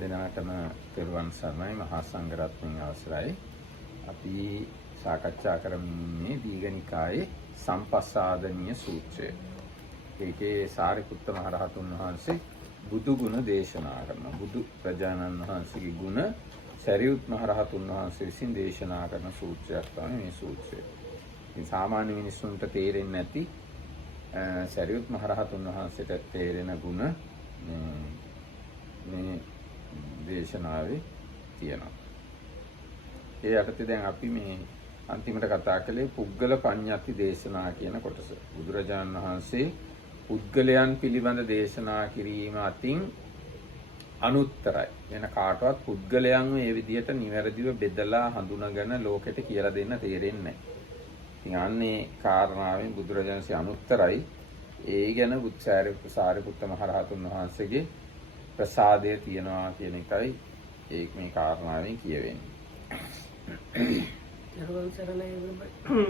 දෙනාටම පෙරවන් සරණයි මහා සංඝරත්නයන් අවසරයි. අපි සාකච්ඡා කරමින්නේ දීඝනිකායේ සම්පස්සාදනීය සූත්‍රය. ඒකේ සාරිපුත්ත මහ රහතුන් වහන්සේ බුදු ගුණ දේශනා කරනවා. බුදු ප්‍රජානන් වහන්සේගේ ගුණ සරියුත් මහ රහතුන් වහන්සේ විසින් දේශනා කරන සූත්‍රයක් තමයි මේ සූත්‍රය. ඉතින් සාමාන්‍ය මිනිස්සුන්ට තේරෙන්නේ නැති සරියුත් මහ රහතුන් වහන්සේට තේරෙන ගුණ මේ දේශනාවේ තියෙනවා. ඒ යටතේ දැන් අපි මේ අන්තිමට කතා කළේ පුද්ගල පඤ්ඤාති දේශනා කියන කොටස. බුදුරජාණන් වහන්සේ පුද්ගලයන් පිළිබඳ දේශනා කිරීම අතින් අනුත්තරයි. වෙන කාටවත් පුද්ගලයන් මේ විදිහට නිවැරදිව බෙදලා හඳුනාගෙන ලෝකෙට කියලා දෙන්න තේරෙන්නේ නැහැ. ඉතින් අන්නේ කාරණාවෙන් බුදුරජාණන්සේ අනුත්තරයි. ඒ ගැන සාරිපුත්ත මහ රහතුන් වහන්සේගේ ප්‍රසාදය තියනවා කියන එකයි ඒක මේ කාරණාවෙන් කියවෙන්නේ.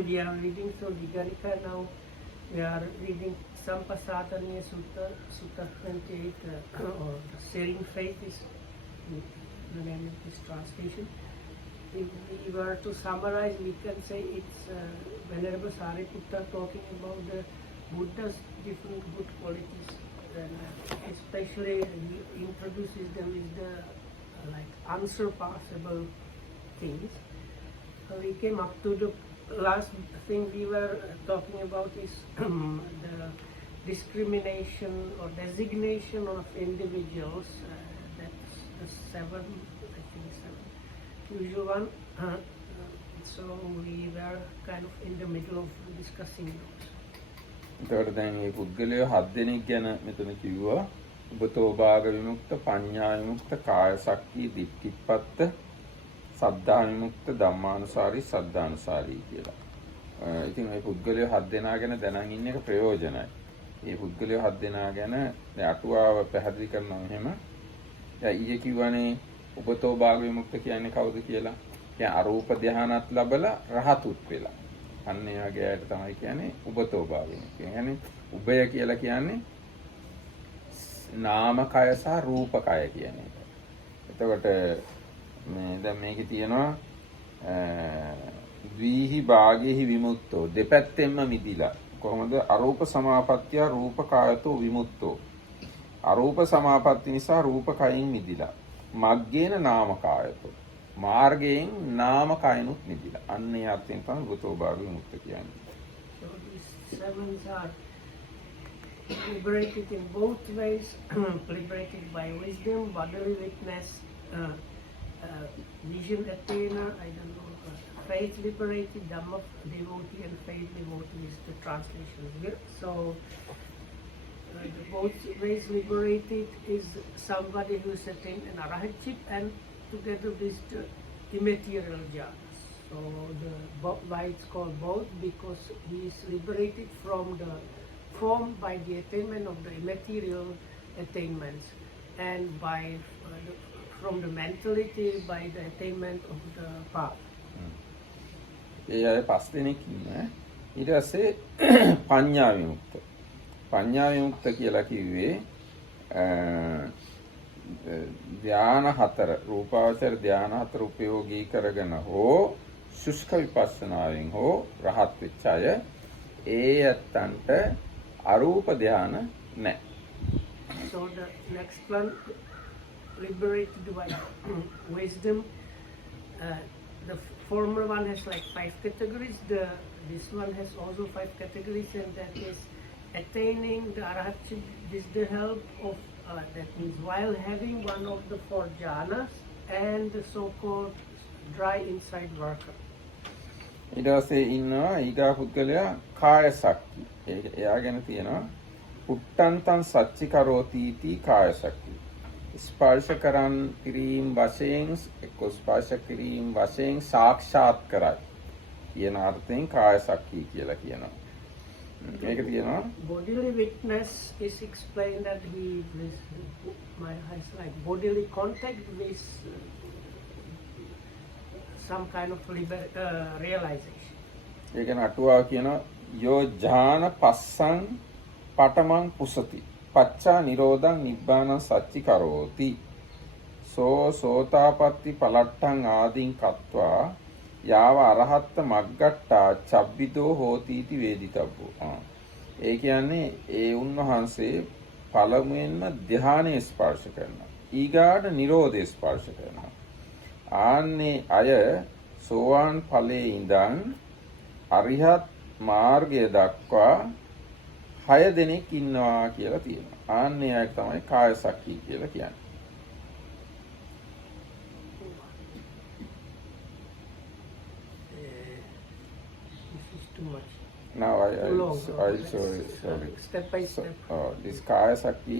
We are reading so Dīඝanika now. We are reading Sampasadaniya Sutta, Sutta 28, or Sharing Faith is the name of this translation. If we were to summarize, we can say it's Venerable Sariputta talking about the Buddha's different good qualities, and especially he introduces them with the like unsurpassable things. We came up to the last thing we were talking about is the discrimination or designation of individuals. That's the seven usual one. So we were kind of in the middle of discussing those. එතකොට දැන් මේ පුද්ගලයෝ 7 දෙනෙක් ගැන මෙතන කිව්වා. උබතෝ භාග විමුක්ත, පඤ්ඤා විමුක්ත, කාය සක්ඛී, දික්ඛිප්පත්ත, සද්ධා විමුක්ත, ධම්මානුසාරී, සද්ධානුසාරී කියලා. ඉතින් මේ පුද්ගලයෝ 7 දෙනා ගැන දැනන් ඉන්න එක ප්‍රයෝජනයි. මේ පුද්ගලයෝ 7 දෙනා ගැන දැන් අටුවාව පැහැදිලි කරනවා එහෙම. දැන් ඊයේ කිව්වනේ උබතෝ භාග විමුක්ත කියන්නේ කවුද කියලා. දැන් අරූප ධානයත් ලැබලා රහතුත් වෙලා. අන්න ඒ වගේ අයට තමයි කියන්නේ උබතෝ භාග විමුක්ත. කියන්නේ උබය කියලා කියන්නේ නාමකය සහ රූපකය කියන එක. එතකොට මේ දැන් මේකේ තියෙනවා ද්විහි භාගෙහි විමුක්තෝ, දෙපැත්තෙන්ම මිදිලා. කොහොමද? අරූප සමාපත්තිය රූපකායතෝ විමුක්තෝ. අරූප සමාපatti නිසා රූපකයෙන් මිදිලා. මග්ගේන නාමකායතෝ, මාර්ගයෙන් නාමකයනුත් මිදිලා. අන්නේ අර්ථයෙන් තමයි උබතෝ භාග විමුක්ත කියන්නේ. So these sevens are liberated in both ways, liberated by wisdom, bodily witness, vision attainer, I don't know, faith liberated, Dhamma devotee and faith devotee is the translation here. So the both ways liberated is somebody who is attained an arahantship and together with the immaterial jhanas. So why it's called both? Because he is liberated from the form by the attainment of the immaterial attainments, and by from the mentality by the attainment of the path. ඒ අය 5 දෙනෙක් ඉන්නේ. ඊට පස්සේ පඤ්ඤා විමුක්ත. පඤ්ඤා විමුක්ත කියලා කිව්වේ ධ්‍යාන 4 රූපාවචර ධ්‍යාන 4 උපයෝගී කරගෙන හෝ සුෂ්ක විපස්සනාවෙන් හෝ රහත් වෙච්ච අය. ඒ යත්තන්ට අරූප ධ්‍යාන නැහැ. So the next one, liberated by wisdom. The former one has like 5 categories. This one has also 5 categories, and that is attaining the arahantship with the help of that means while having one of the 4 jhanas and the so-called dry inside worker. ඊට පස්සේ ඉන්නවා ඊගා පුද්ගලයා කාය සක්ති. එයා ගැන තියෙනවා පුට්ටන්තං සච්චි කරෝති කාය සක්ති. ස්පර්ශ කරන් කිරීම වශයෙන් එක්ක ස්පර්ශ කිරීම වශයෙන් සාක්ෂාත් කරයි කියන අර්ථයෙන් කාය සක්ති කියලා කියනවා. මේක තියෙනවා bodily witness is explained that he has like bodily contact with some kind of realization. ඒ කියන්නේ අටුවාව කියනවා යෝ ඥාන පස්සං පඨමං පුසති පච්චා නිරෝධං නිබ්බානං සච්චි කරෝති. So සෝ සෝතාපට්ටි පලට්ටං ආදීන් කତ୍වා යාව අරහත්ත මග්ගට්ටා චබ්බිතෝ හෝතිති වේදිතබ්බෝ. ඒ කියන්නේ ඒ උන්වහන්සේ පළමුවෙන්ම ධ්‍යානය ස්පර්ශ කරනවා. ඊගාට නිරෝධය ස්පර්ශ කරනවා. ආන්නේ අය සෝවාන් ඵලයේ ඉඳන් අරිහත් මාර්ගය දක්වා 6 දෙනෙක් ඉන්නවා කියලා තියෙනවා. ආන්නේ අය තමයි කාය සක්කී කියලා කියන්නේ. Now sorry. Step by step. This kaya sakti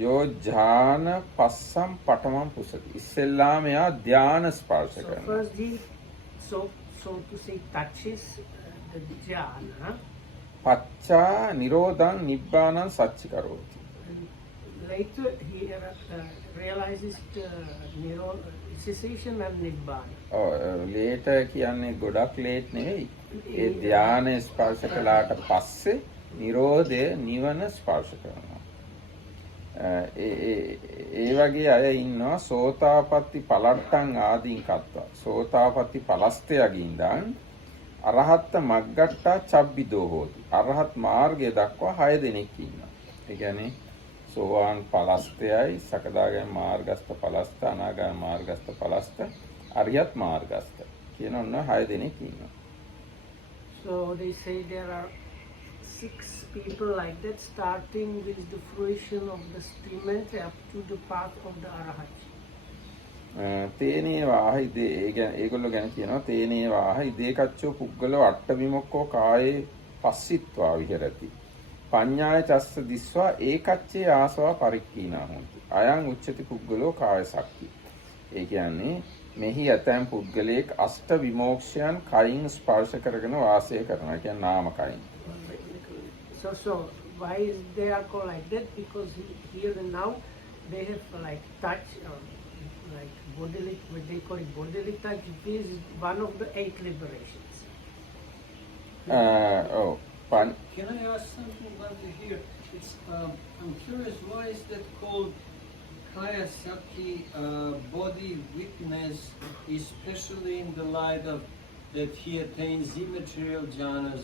yo jhana passam patamam pusati. ඉස්සෙල්ලාම එයා ධ්‍යාන ස්පර්ශ So කරනවා. first he, so to say, touches the jhana. පච්චා නිරෝධං නිබ්බානං සච්චි කරෝති. Later he realizes the cessation and nibbana. later කියන්නේ ගොඩක් late නෙවෙයි. ඒ ධ්‍යාන ස්පර්ශ කළාට පස්සේ නිරෝධය නිවන ස්පර්ශ කරනවා. ඒ වගේ අය ඉන්නවා සෝතාපට්ටි පලට්ටං ආදීන් කත්වා. සෝතාපට්ටි පලස්තයගේ ඉඳන් අරහත් මග්ගට්ටා චබ්බිදෝ හෝති. අරහත් මාර්ගය දක්වා 6 දෙනෙක් ඉන්නවා. ඒ කියන්නේ සෝවාන් පලස්තයයි, සකදාගාමී මාර්ගස්ත පලස්ත, අනාගාමී මාර්ගස්ත පලස්ත, අරියත් මාර්ගස්ත කියන ඔන්න 6 දෙනෙක් ඉන්නවා. So they say there are 6 people like that, starting with the fruition of the streamlet up to the path of the Arahat. තේනේ වාහිදේ ඒගොල්ලෝ ගැන කියනවා තේනේ වාහිදේ කච්චෝ පුද්ගලෝ අට්ඨ විමුක්ඛෝ කායේ පස්සිත්වා විහෙරති. පඤ්ඤාය චස්ස දිස්වා ඒකච්චේ ආසවා පරික්ඛීනා හොಂತಿ. අයං උච්චති පුද්ගලෝ කාය සක්ති. ඒ කියන්නේ මෙහි ඇතැම් පුද්ගලයෙක් අෂ්ට විමෝක්ෂයන් කයින් ස්පර්ශ කරගෙන වාසය කරනවා. කියන්නේ නාම කයින්. So why is they are called like that? Because here and now they have like touch, like bodily, what they call it bodily touch. This is one of the 8 liberations. Can I ask something about here? It's I'm curious, why is that called Kaya Sakti body witness, especially in the light of that he attains immaterial jhanas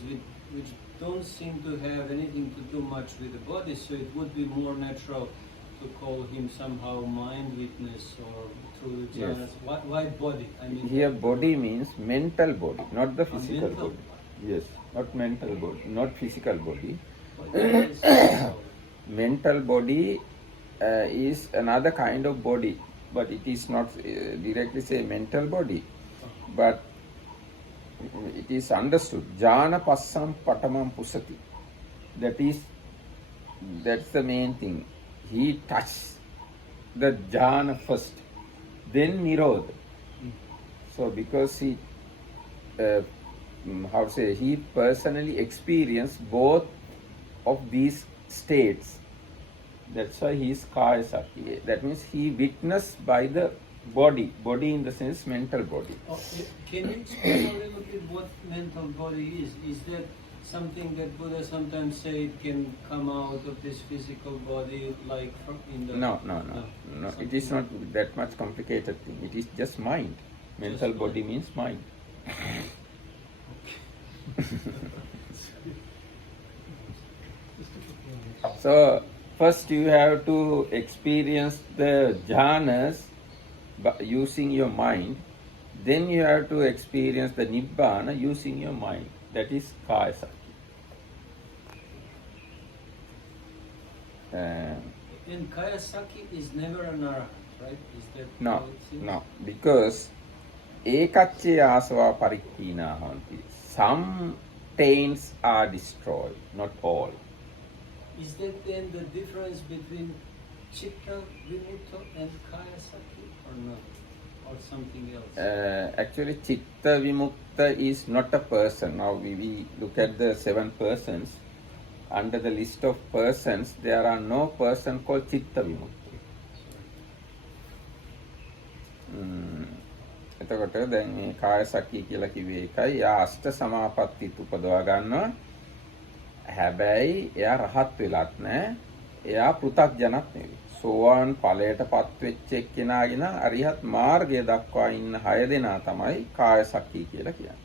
which don't seem to have anything to do much with the body, so it would be more natural to call him somehow mind witness or through the jhanas. Yes. Why body? I mean, here body means mental body, not the physical mental body. Yes, not mental body, not physical body. Mental body is another kind of body, but it is not directly say mental body, but it is understood. Jhana passam patamam pusati. That's the main thing. He touches the jhana first, then nirodha. So because he he personally experienced both of these states. That's why he is Kaya Sakti. That means he witnessed by the body in the sense mental body. Okay. Can you explain a little bit what mental body is? Is that something that Buddha sometimes say it can come out of this physical body, like from in the... No. It is not that much complicated thing. It is just mind. Mental Just body mind. means mind. So first you have to experience the jhanas using your mind. Then you have to experience the nibbana using your mind. That is Kaya Sakti. And Kaya Sakti is never an arahant, right? Is that No, how it seems? no, because ekacche asava parikkina honti. Some taints are destroyed, not all. Is that then the difference between Chitta Vimukta and Kaya Sakti or not? Or something else? Actually, Chitta Vimukta is not a person. Now we look at the 7 persons. Under the list of persons, there are no person called Chitta Vimukta. එතකොට දැන් මේ කාය සක්කී කියලා කිව්වේ එකයි. යා අෂ්ට සමාපත්තිත් උපදවා ගන්නවා. හැබැයි එයා රහත් වෙලත් නැහැ. එයා පෘථග්ජනත් නෙවෙයි. සෝවාන් ඵලයටපත් වෙච්ච එක්කෙනාගෙන අරිහත් මාර්ගය දක්වා ඉන්න 6 දෙනා තමයි කාය සක්කී කියලා කියන්නේ.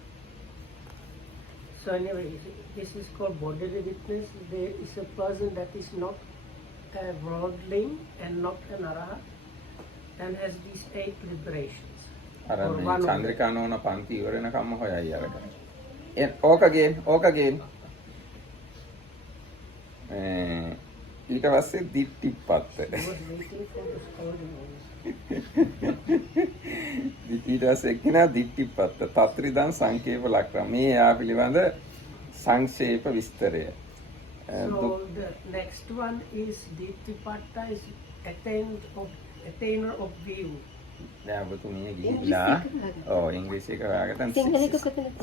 So anyway, this is called bodily witness. There is a person that is not a worldling and not an arahat and has these 8 liberations. අර Or මේ one of them. චන්ද්‍රිකා නෝන පන්ති ඉවර වෙනකම්ම හොයයි අරක. ඕකගෙන් ඊට පස්සේ දිට්ඨිපත්ත. I was waiting for the scolding only. ඊට පස්සේ එක්කිනා දිට්ඨිපත්ත තත්රිදන් සංකේප ලක්‍රම. මේ යා පිළිබඳ සංක්ෂේප විස්තරය. So the next one is Dittipatta is attainer of view. දැන් ඔබතුමිය ගිහිල්ලා ඉංග්‍රීසි එක හොයාගත්තන්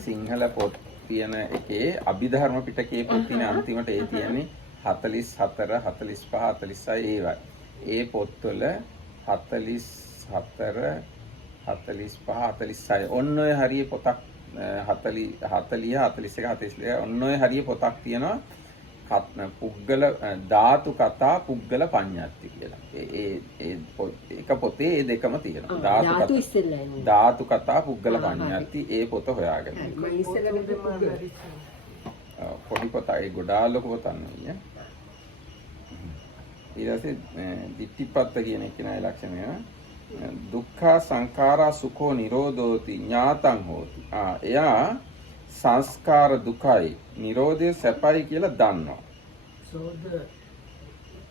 සිංහල පොත් තියෙන එකේ අභිධර්ම පිටකයේ පොත් තියෙන අන්තිමට ඒ තියෙන්නේ 44 45 46 ඒවා. ඒ පොත්වල 44 45 46 ඔන්න ඔය හරිය පොතක් 40 41 42 ඔන්න ඔය හරිය පොතක් තියෙනවා. පුද්ගල ධාතු කතා පුද්ගල පඤ්ඤාති කියලා. ඒක පොතේ ඒ දෙකම තියෙනවා. ධාතු කතා පුද්ගල පඤ්ඤාති ඒ පොත හොයාගන්න. පොඩි පොතයි ඒ ගොඩාක් ලොකු පොතක් නෙවෙයි. ඊට පස්සේ දිට්ඨිපත්ත කියන එක නයි ලක්ෂණය. දුක්ඛ සංඛාරා සුඛෝ නිරෝධෝති ඥාතං හෝති. එයා සංස්කාර දුකයි නිරෝධය සැපයි කියලා දන්නවා. So the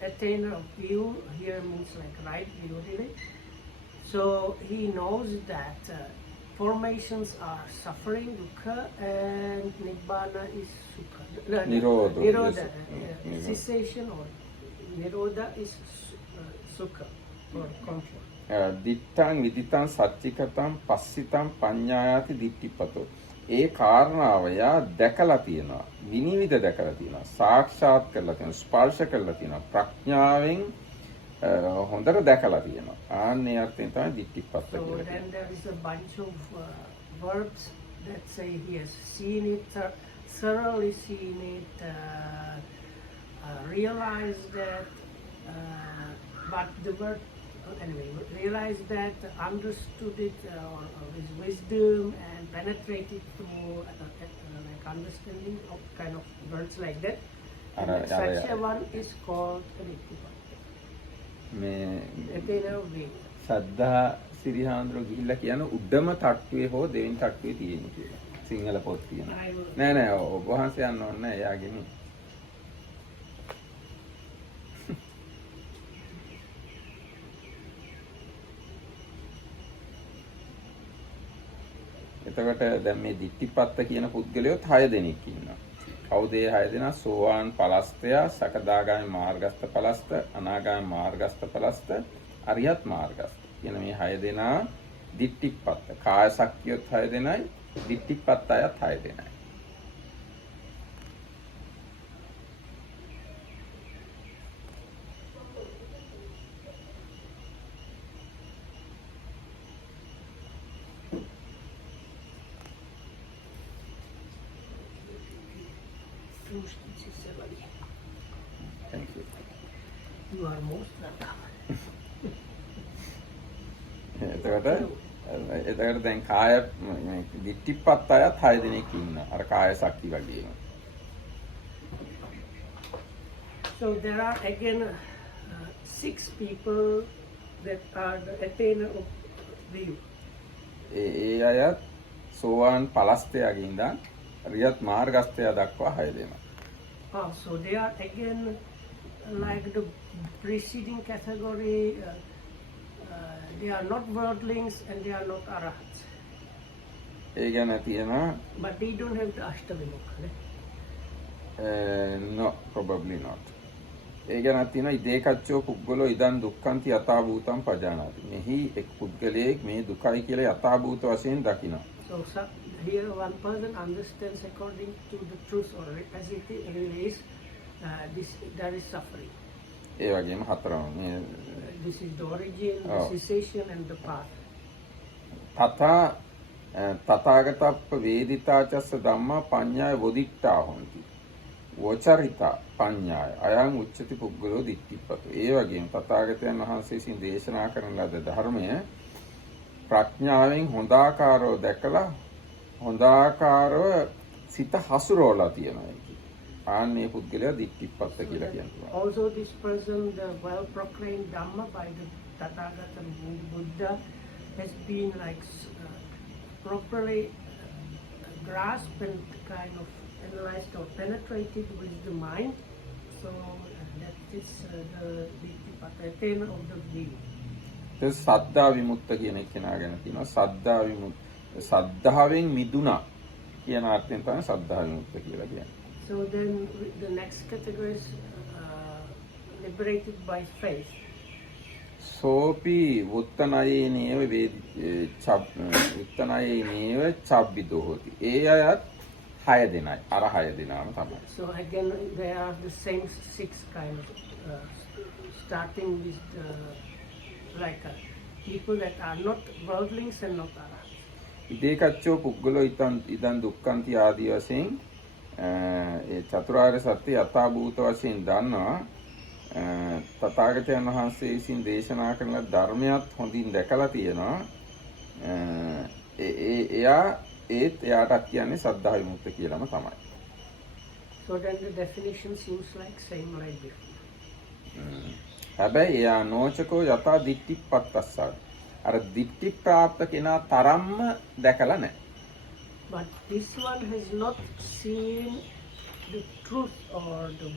attainer of view here means like right view really. So he knows that formations are suffering, dukkha, and nibbana is sukha. Nirodha. Nirodha. Cessation or nirodha is sukha or comfort. දිත්තං විදිතං සච්චිකතං පස්සිතං පඤ්ඤායාති දිට්ඨිපතෝ. ඒ කාරණාව යා දැකලා තියෙනවා, විනිවිද දැකලා තියෙනවා, සාක්ෂාත් කරලා තියෙනවා, ස්පර්ශ කරලා තියෙනවා, ප්‍රඥාවෙන් හොඳට දැකලා තියෙනවා. ආන්නේ අර්ථයෙන් තමයි දිට්ඨිපත්ත So කියලා then කියන්නේ. there is a bunch of verbs that say he has seen it, thoroughly seen it, realized that, but the word anyway, realized that, understood it with wisdom and penetrated through like understanding of kind of words like that. And such a one is called මේ attainer of view. සද්ධා සිරිහාන්දරෝ ගිහිල්ලා කියන උඩම තට්ටුවේ හෝ දෙවෙනි තට්ටුවේ තියෙන කියලා. සිංහල පොත් තියෙනවා. නෑ ඔබ වහන්සේ යන්න ඕනේ නෑ එයාගෙන. එතකොට දැන් මේ දිට්ඨිපත්ත කියන පුද්ගලයොත් 6 දෙනෙක් ඉන්නවා. කවුද ඒ 6 දෙනා? සෝවාන් පලස්තය, සකදාගාමී මාර්ගස්ත පලස්ත, අනාගාමී මාර්ගස්ත පලස්ත, අරියත් මාර්ගස්ත. කියන මේ 6 දෙනා දිට්ඨිපත්ත. කාය සක්කියොත් 6 දෙනයි, දිට්ඨිපත්ත අයත් 6 දෙනයි. Thank you. You are most welcome. එතකොට දැන් කාය දිට්ඨිපත්ත අයත් 6 දෙනෙක් ඉන්නවා. අර කාය ශක්ති වගේම. So there are again 6 people that are the attainer of view. ඒ අයත් සෝවාන් පලස්තයාගේ ඉඳන් රියත් මාර්ගස්තයා දක්වා 6 දෙනා. So they are again like the preceding category. They are not worldlings and they are not arahats. ඒ ගැන තියෙනවා. But they don't have the Ashtavimukkha. No, probably not. ඒ ගැන තියෙනවා ඉදේකච්චෝ පුද්ගලෝ ඉදන් දුක්ඛන්ති යථා භූතං පජානාති. මෙහි එක් පුද්ගලයෙක් මේ දුකයි කියලා යථා භූත වශයෙන් දකිනවා. So here one person understands according to the truth or as it really is, there is suffering. ඒ වගේම හතරම මේ This is the origin, the cessation and the path. තථාගතප්ප වේදිතාචස්ස ධම්මා පඤ්ඤාය වොදිට්ඨා හොಂತಿ. වචරිතා පඤ්ඤාය අයං උච්චති පුද්ගලෝ දිට්ඨිපත. ඒ වගේම තථාගතයන් වහන්සේ විසින් දේශනා කරන ලද ධර්මය ප්‍රඥාවෙන් හොඳාකාරව දැකලා හොඳාකාරව සිත හසුරවලා තියෙනවා. ආන්නේ පුද්ගලයා දිට්ඨිපත කියලා කියනවා. Also this person, the well proclaimed Dhamma by the Tathagata Buddha, has been like properly grasped and kind of analyzed or penetrated with the mind. So that is the Dittipata, attainer of the view. ඒ සද්ධා විමුක්ත කියන කෙනා ගැන කියනවා. සද්ධා විමුක්ත සද්ධාවෙන් මිදුණා කියන අර්ථයෙන් තමයි සද්ධා විමුක්ත කියලා කියන්නේ. So then the next category is liberated by faith. සෝපි උත්තනයේනේව උත්තනයේනේව චබ්බිදෝ හොති. ඒ අයත් 6 දෙනයි. අර 6 දෙනාම තමයි. So again there are the same 6 kind of starting with like people that are not worldlings and not arahants. ඉදේකච්චෝ පුද්ගලෝ ඉදන් දුක්ඛන්ති ආදී වශයෙන් ඒ චතුරාර්ය සත්‍ය යථාභූත වශයෙන් දන්නවා. තථාගතයන් වහන්සේ විසින් දේශනා කරන ධර්මයක් හොඳින් දැකලා තියෙනවා. එයාටත් කියන්නේ සද්ධා විමුක්ත කියලාම තමයි. So then the definition seems like same like before. හැබැයි එයා නෝචකෝ යථා දිට්ඨිපත්තස්සාර. අර දිට්ඨි ප්‍රාප්ත කෙනා තරම්ම දැකලා නැහැ. But this one has not seen the truth or the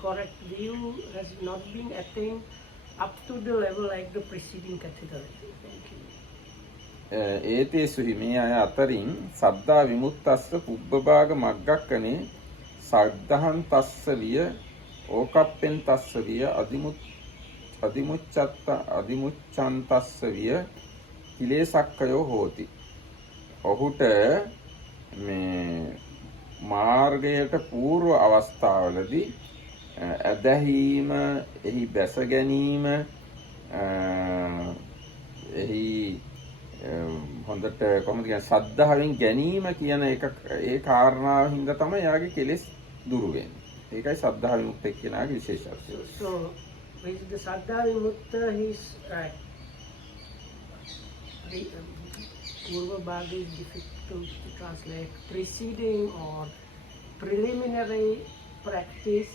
correct view, has not been attained up to the level like the preceding category. Thank you. ඒතේසුහි මේ අය අතරින් සද්ධා විමුක්තස්ස පුබ්බභාග මග්ගක්කනේ සද්ධහන් තස්ස විය ඕකප්පෙන් තස්ස විය අදිමුච්ඡන්තස්ස විය කිලේසක්කයෝ හෝති. ඔහුට මේ මාර්ගයට పూర్ව අවස්ථාවලදී ඇදහිීම, එහි බැස ගැනීම, එහි හොඳට කොහොමද කියන්නේ සද්ධාවෙන් ගැනීම කියන එක ඒ කාරණාව හින්දා තමයි යාගේ කෙලෙස් දුරු වෙන්නේ. ඒකයි සද්ධා විමුක්ත කියනාගේ විශේෂත්වය. So with the Saddha Vimukta, his Purva Bhaga is difficult to translate. Preceding or preliminary practice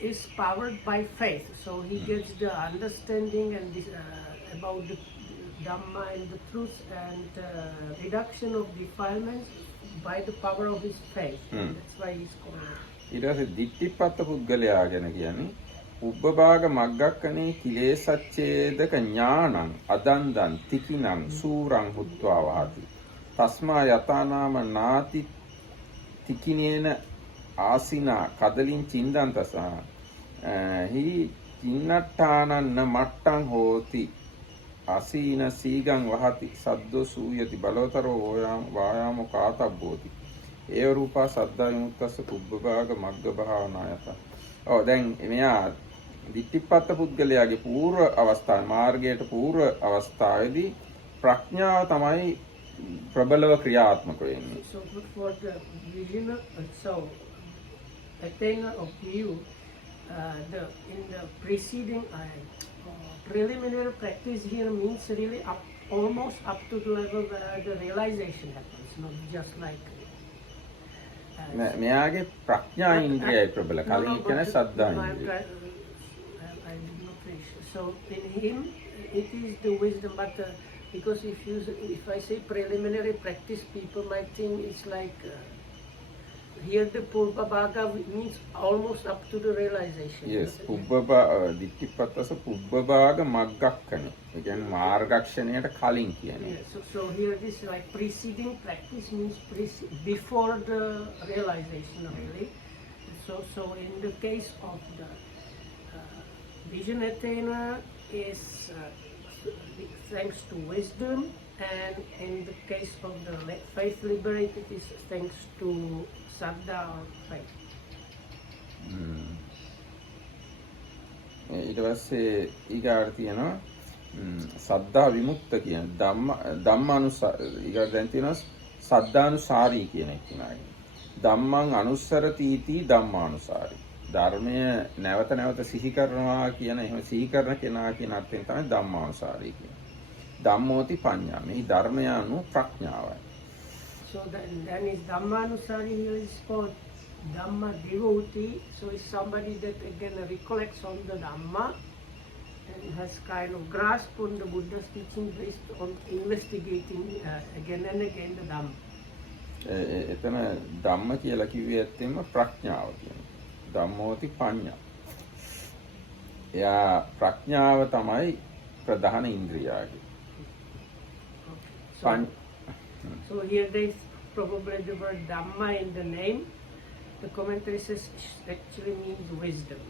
is powered by faith. So he gets the understanding and this, about the Dhamma and the truth and reduction of defilements by the power of his faith. That's why he's called. ඊට පස්සේ දිට්ඨිපත්ත පුද්ගලයා ගැන කියන්නේ උබ්බභාග මග්ගක්කනේ කිලේසච්ඡේදක ඥානං අදන්දන් තිකිනං සූරං හුත්වා වහති. තස්මා යතානාම නාති තිකිනේන ආසිනා කදලින් චින්දන්තස හි චින්නට්ඨානන්න මට්ටං හෝති අසීන සීගං වහති සද්දෝ සූයති බලවතරෝ වායාමෝ කාතබ්බෝති. ඒ රූපා සද්දා විමුක්තස්ස පුබ්බභාග මග්ග භාවනායත. දැන් මෙයා දිට්ඨිපත්ත පුද්ගලයාගේ పూర్ව අවස්ථාවේ මාර්ගයට పూర్ව අවස්ථාවේදී ප්‍රඥාව තමයි ප්‍රබලව ක්‍රියාත්මක වෙන්නේ. So for the beginner, so attainer of view, in the preceding preliminary practice here means really almost up to the level where the realization happens, not just like. මෙයාගේ ප්‍රඥා ඉන්ද්‍රියයි ප්‍රබල. කලින් කියන්නේ සද්ධා ඉන්ද්‍රිය. I did not finish. So in him it is the wisdom, but because if I say preliminary practice, people might think it's like here the Purva Bhaga means almost up to the realization. Yes, දිට්ඨිපත්තස පුබ්බභාග මග්ගක්කනේ. ඒ කියන්නේ මාර්ගක්ෂණයට කලින් කියන්නේ. Yes, so here this like preceding practice means before the realization really. So in the case of the vision attainer is thanks to wisdom, and in the case of the faith liberated is thanks to Saddha or faith. ඊට පස්සේ ඊගාට තියෙනවා සද්ධා විමුක්ත කියන ධම්මානුසාර ඊගාට දැන් තියෙනවා සද්ධානුසාරී කියන එක නයි. ධම්මං අනුස්සරති ධම්මානුසාරී. ධර්මය නැවත නැවත සිහි කරනවා කියන එහෙම සිහි කරන කෙනා කියන අර්ථයෙන් තමයි ධම්මානුසාරී කියන්නේ. ධම්මෝති පඤ්ඤා. මේ ධර්මය anu ප්‍රඥාවයි. So then is Dhammanusari here is called Dhamma devotee. So it's somebody that again recollects on the Dhamma and has kind of grasp on the Buddha's teaching based on investigating again and again the Dhamma. එතන ධම්ම කියලා කිව්වේ ඇත්තෙම ප්‍රඥාව කියන්නේ. ධම්මෝති පඤ්ඤා. එයා ප්‍රඥාව තමයි ප්‍රධාන ඉන්ද්‍රියය. So here there is probably the word Dhamma in the name. The commentary says actually means wisdom.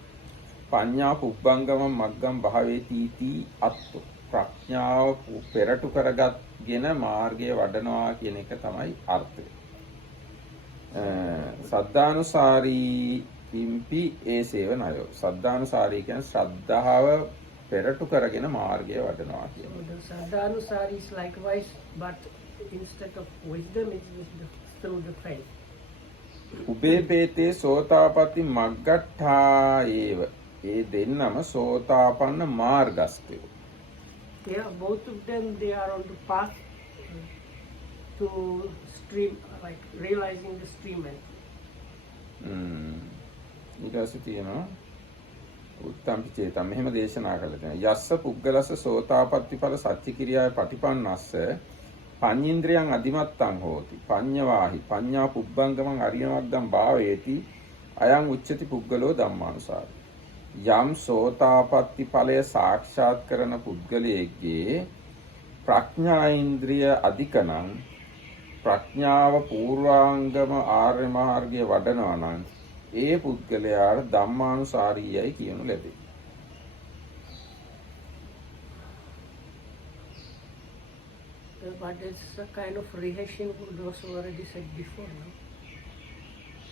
පඤ්ඤා පුබ්බංගම මග්ගම් භාවේති इति අත්තු. ප්‍රඥාව පෙරටු කරගත්ගෙන මාර්ගය වඩනවා කියන එක තමයි අර්ථය. සද්ධානුසාරී පිම්පි ඒසේව නයෝ. සද්ධානුසාරී කියන්නේ ශ්‍රද්ධාව පෙරටු කරගෙන මාර්ගය වඩනවා කියන. So the Sadhanusari is likewise, but instead of wisdom, it's through the faith. උපේපේතේ සෝතාපට්ටි මග්ගට්ඨා ඒව. ඒ දෙන්නම සෝතාපන්න මාර්ගස්තයෝ. Yeah, both of them, they are on the path to stream, like realizing the stream entry. ඊට පස්සේ තියෙනවා උත්තම්පි චේතම් මෙහෙම දේශනා කළා තියෙනවා. යස්ස පුද්ගලස සෝතාපට්ටි ඵල සච්චි කිරියාවේ පටිපන්නස්ස පඤ්ඤේන්ද්‍රයන් අදිමත්තං හෝති. පඤ්ඤවාහි පඤ්ඤා පුබ්බංගමං අරියමග්ගම් භාවේති අයං උච්චති පුද්ගලෝ ධම්මානුසාරී. යම් සෝතාපට්ටි ඵලය සාක්ෂාත් කරන පුද්ගලයෙක්ගේ ප්‍රඥා ඉන්ද්‍රිය අධිකනම් ප්‍රඥාව පූර්වාංගම ආර්ය මාර්ගයේ වඩනවා නම් ඒ පුද්ගලයාට ධම්මානුසාරීයයි කියනු ලැබේ. But it's a kind of rehashing of those who already said before, no?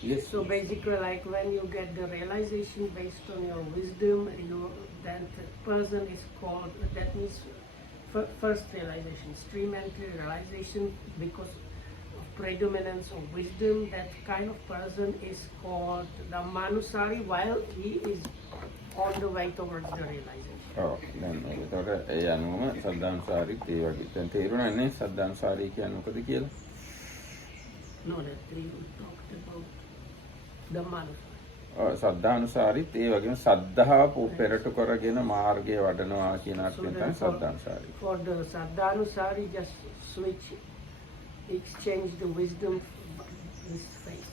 Yes. So basically, like when you get the realization based on your wisdom, that person is called, that means first realization, stream entry realization, because of predominance of wisdom, that kind of person is called Dhammanusari while he is on the way towards the realization. ඔව් දැන් ඒකට ඒ අනුවම සද්ධානුසාරීත් ඒ වගේ. දැන් තේරුණා නේ සද්ධානුසාරී කියන්නේ මොකද කියලා? No, that we talked about Dhammanusari. සද්ධානුසාරීත් ඒ වගේම සද්ධාව පෙරටු කරගෙන මාර්ගය වඩනවා කියන අර්ථයෙන් තමයි සද්ධානුසාරී. For the Sadhanusari, just switch, exchange the wisdom with faith.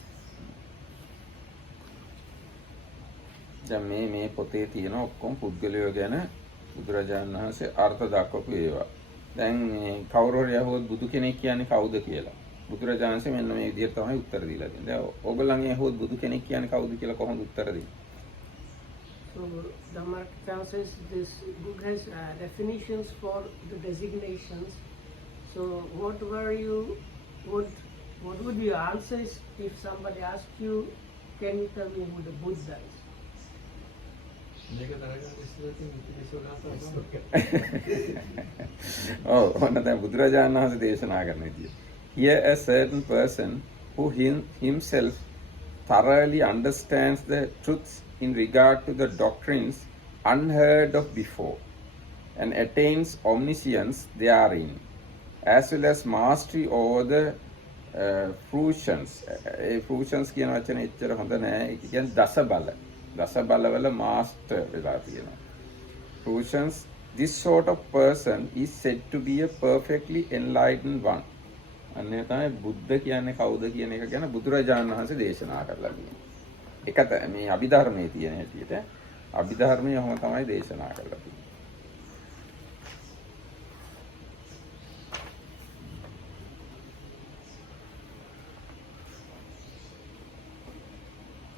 දැන් මේ පොතේ තියෙන ඔක්කොම පුද්ගලයෝ ගැන බුදුරජාණන් වහන්සේ අර්ථ දක්වපු ඒවා. දැන් මේ කවුරු හරි අහුවොත් බුදු කෙනෙක් කියන්නේ කවුද කියලා. බුදුරජාණන් වහන්සේ මෙන්න මේ විදිහට තමයි උත්තර දීලා තියෙන්නේ. දැන් ඕගොල්ලන්ගේ අහුවොත් බුදු කෙනෙක් කියන්නේ කවුද කියලා කොහොමද උත්තර දෙන්නේ? So Dhammarkita says this book has definitions for the designations. So what would your answers if somebody asked you, can you tell me who the Buddha is? ඔන්න දැන් බුදුරජාණන් වහන්සේ දේශනා කරන විදිය. Here a certain person who himself thoroughly understands the truths in regard to the doctrines unheard of before and attains omniscience therein, as well as mastery over the fruitions. Fruitions කියන වචනේ එච්චර හොඳ නෑ. ඒක කියන්නේ දස බල. දස බලවල master වෙලා තියෙනවා. Fruitions. This sort of person is said to be a perfectly enlightened one. අන්නේ තමයි බුද්ධ කියන්නේ කවුද කියන එක ගැන බුදුරජාණන් වහන්සේ දේශනා කරලා තියෙනවා. ඒක මේ අභිධර්මයේ තියෙන හැටියට අභිධර්මයේ ඔහොම තමයි දේශනා කරලා තියෙන්නේ.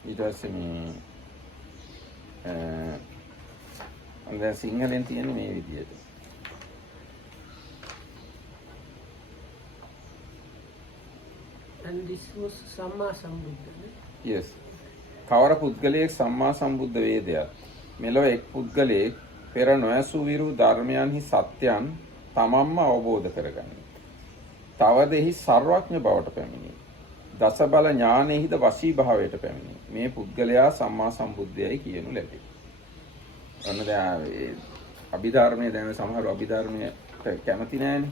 ඊට පස්සේ දැන් සිංහලෙන් තියෙන මේ විදියට. And this was Samma Sambuddha. Yes. කවර පුද්ගලයෙක් සම්මා සම්බුද්ධ වේදයක් මෙලොව එක් පුද්ගලයෙක් පෙර නොඇසූ විරු ධර්මයන්හි සත්‍යයන් තමන්ම අවබෝධ කරගනී. තවදෙහි සර්වඥ බවට පැමිණේ. දසබල ඥානෙහිද වශී භාවයට පැමිණේ. මේ පුද්ගලයා සම්මා සම්බුද්ධයයි කියනු ලැබේ. ඔන්න දැන් අභිධර්මයේ දැන් සමහර අභිධර්මයේ කැමති නැහැනේ.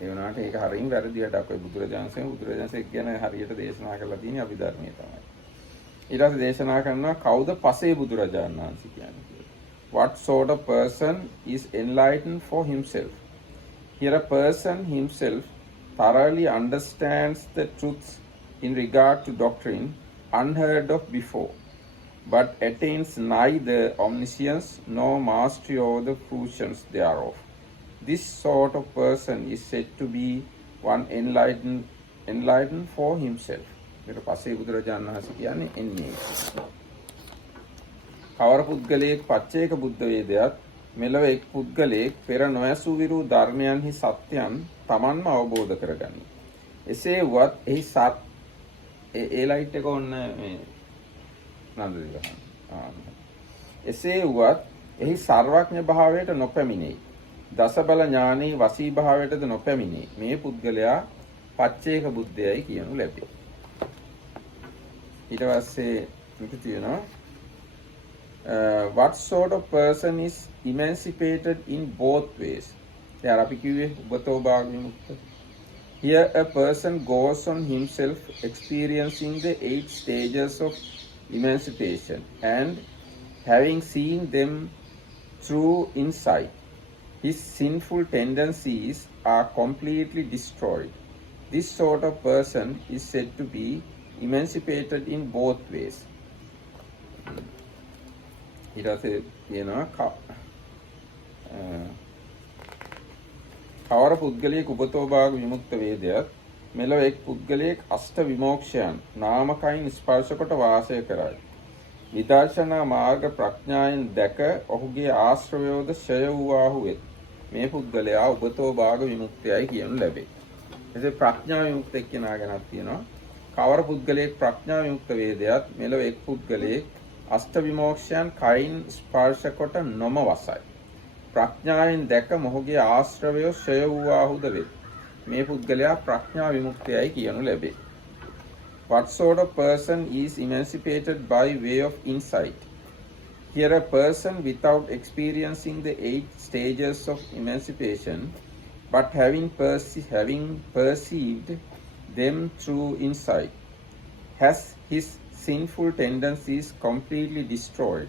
ඒ වුණාට ඒක හරියින් වැරදියට අපේ බුදුරජාණන්සේ ගැන හරියට දේශනා කරලා තියෙන අභිධර්මයේ තමයි. ඊට පස්සේ දේශනා කරනවා කවුද පසේ බුදුරජාණන් වහන්සේ කියන්නේ කියලා. What sort of person is enlightened for himself? Here a person himself thoroughly understands the truths in regard to doctrine unheard of before, but attains neither omniscience nor mastery over the fruitions thereof. This sort of person is said to be one enlightened for himself. ඊට පස්සේ බුදුරජාණන් වහන්සේ කියන්නේ එන්නේ. කවර පුද්ගලයෙක් පච්චේක බුද්ධ වේදයත් මෙලව එක් පුද්ගලයෙක් පෙර නොඇසූ විරු ධර්මයන්හි සත්‍යයන් තමන්ම අවබෝධ කරගනී. එසේ වුවත් එහි ඒ ලයිට් එක ඔන්න මේ නන්දදී ගහන්න. එසේ වුවත් එහි සර්වඥ භාවයට නොපැමිණෙයි. දසබල ඥානී වසී භාවයටද නොපැමිණෙයි. මේ පුද්ගලයා පච්චේක බුද්ධයයි කියනු ලැබේ. ඊට පස්සේ මෙතන තියෙනවා what sort of person is emancipated in both ways? දැන් අපි කිව්වේ උබතෝ භාග විමුක්ත. Here a person goes on himself experiencing the 8 stages of emancipation and having seen them through insight, his sinful tendencies are completely destroyed. This sort of person is said to be emancipated in both ways. ඊට පස්සේ කියනවා කවර පුද්ගලයෙක් උපතෝ භාග විමුක්ත වේදයත් මෙලොව එක් පුද්ගලයෙක් අෂ්ට විමෝක්ෂයන් නාමකයින් ස්පර්ශ කොට වාසය කරයි. විදර්ශනා මාර්ග ප්‍රඥාවෙන් දැක ඔහුගේ ආශ්‍රවයෝද ක්ෂය වූවාහු වෙත්. මේ පුද්ගලයා උපතෝ භාග විමුක්තයයි කියනු ලැබේ. එසේ ප්‍රඥා විමුක්ත එක්කෙනා ගැනත් තියෙනවා. කවර පුද්ගලයෙක් ප්‍රඥා විමුක්ත වේදයත් මෙලොව එක් පුද්ගලයෙක් අෂ්ට විමෝක්ෂයන් කයින් ස්පර්ශ කොට නොම වසයි. ප්‍රඥාවෙන් දැක මොහුගේ ආශ්‍රවය ක්ෂය වූවාහුද වේ. මේ පුද්ගලයා ප්‍රඥා විමුක්තයයි කියනු ලැබේ. What sort of person is emancipated by way of insight? Here a person without experiencing the 8 stages of emancipation, but having perceived them through insight, has his sinful tendencies completely destroyed.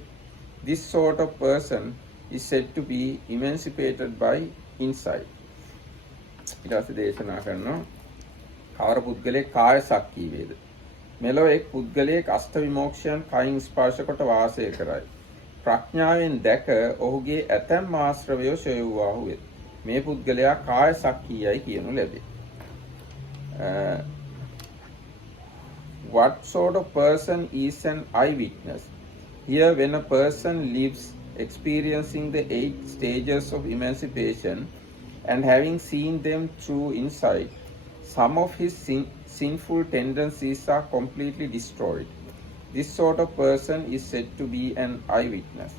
This sort of person is said to be emancipated by insight. ඊට පස්සේ දේශනා කරනවා කවර පුද්ගලයෙක් කාය සක්කී වේද මෙලොව එක් පුද්ගලයෙක් අෂ්ට විමෝක්ෂයන් කයින් ස්පර්ශ කොට වාසය කරයි. ප්‍රඥාවෙන් දැක ඔහුගේ ඇතැම් ආශ්‍රවය ක්ෂය වූවාහු වෙත්. මේ පුද්ගලයා කාය සක්කීයයි කියනු ලැබේ. What sort of person is an eyewitness? Here, when a person lives experiencing the 8 stages of emancipation and having seen them through insight, some of his sinful tendencies are completely destroyed. This sort of person is said to be an eyewitness.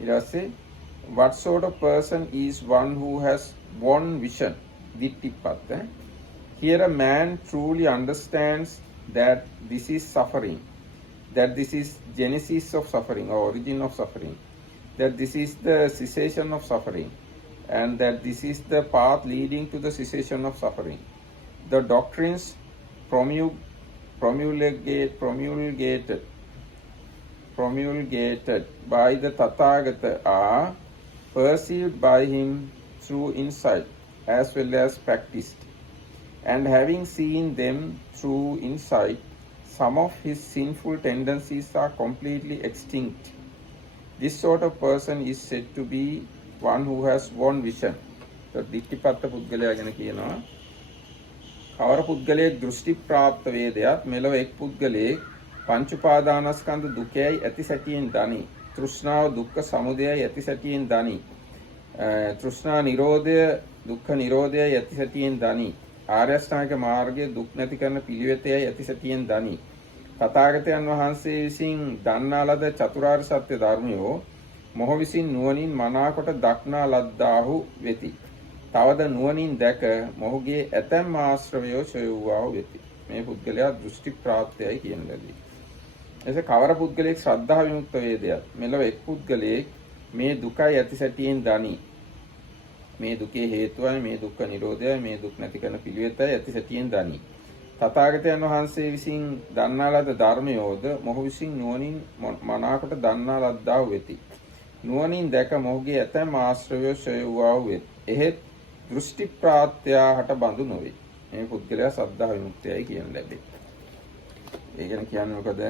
It does say, what sort of person is one who has one vision? Dittipatta. Here a man truly understands that this is suffering, that this is genesis of suffering or origin of suffering, that this is the cessation of suffering, and that this is the path leading to the cessation of suffering. The doctrines promulgated by the Tathagata are perceived by him through insight as well as practiced. And having seen them through insight, some of his sinful tendencies are completely extinct. This sort of person is said to be one who has one vision. So, dittipatta පුද්ගලයා ගැන කියනවා කවර පුද්ගලයෙක් දෘෂ්ටි ප්‍රාප්ත වේදයත් මෙලොව එක් පුද්ගලයෙක් පංච උපාදානස්කන්ධ දුකයි ඇති සැටියෙන් දනි. තෘෂ්ණාව දුක්ඛ සමුදයයි ඇති සැටියෙන් දනි. තෘෂ්ණා නිරෝධය දුක්ඛ නිරෝධයයි ඇති සැටියෙන් දනි. ආර්ය අෂ්ටාංගික මාර්ගයේ දුක් නැති කරන පිළිවෙතයි ඇති සැටියෙන් දනි. තථාගතයන් වහන්සේ විසින් දන්නා ලද චතුරාර්ය සත්‍ය ධර්මයෝ මොහ විසින් නුවණින් මනාකොට දක්නා ලද්දාහු වෙති. තවද නුවණින් දැක මොහුගේ ඇතැම් ආශ්‍රවයෝ ඡය වූවා වෙති. මේ පුද්ගලයා දෘෂ්ටි ප්‍රාප්තයයි කියන ලදී. එසේ කවර පුද්ගලයෙක් ශ්‍රද්ධා විමුක්ත වේදයක් මෙලොව එක් පුද්ගලයෙක් මේ දුකයි ඇති සැටියෙන් දනි. මේ දුකේ හේතුවයි මේ දුක්ඛ නිරෝධයයි මේ දුක් නැති කරන පිළිවෙතයි ඇති සැටියෙන් දනි. තථාගතයන් වහන්සේ විසින් දන්නා ලද ධර්මයෝද මොහු විසින් නුවණින් මනාකොට දන්නා ලද්දා වෙති. නුවණින් දැක මොහුගේ ඇතැම් ආශ්‍රවය ඡය වූ වෙත්. එහෙත් දෘෂ්ටි ප්‍රාත්‍යා හට බඳු නොවේ. මේ පුද්ගලයා සද්ධා විමුක්තයයි කියන ලැබේ. ඒ කියන්නේ මොකද?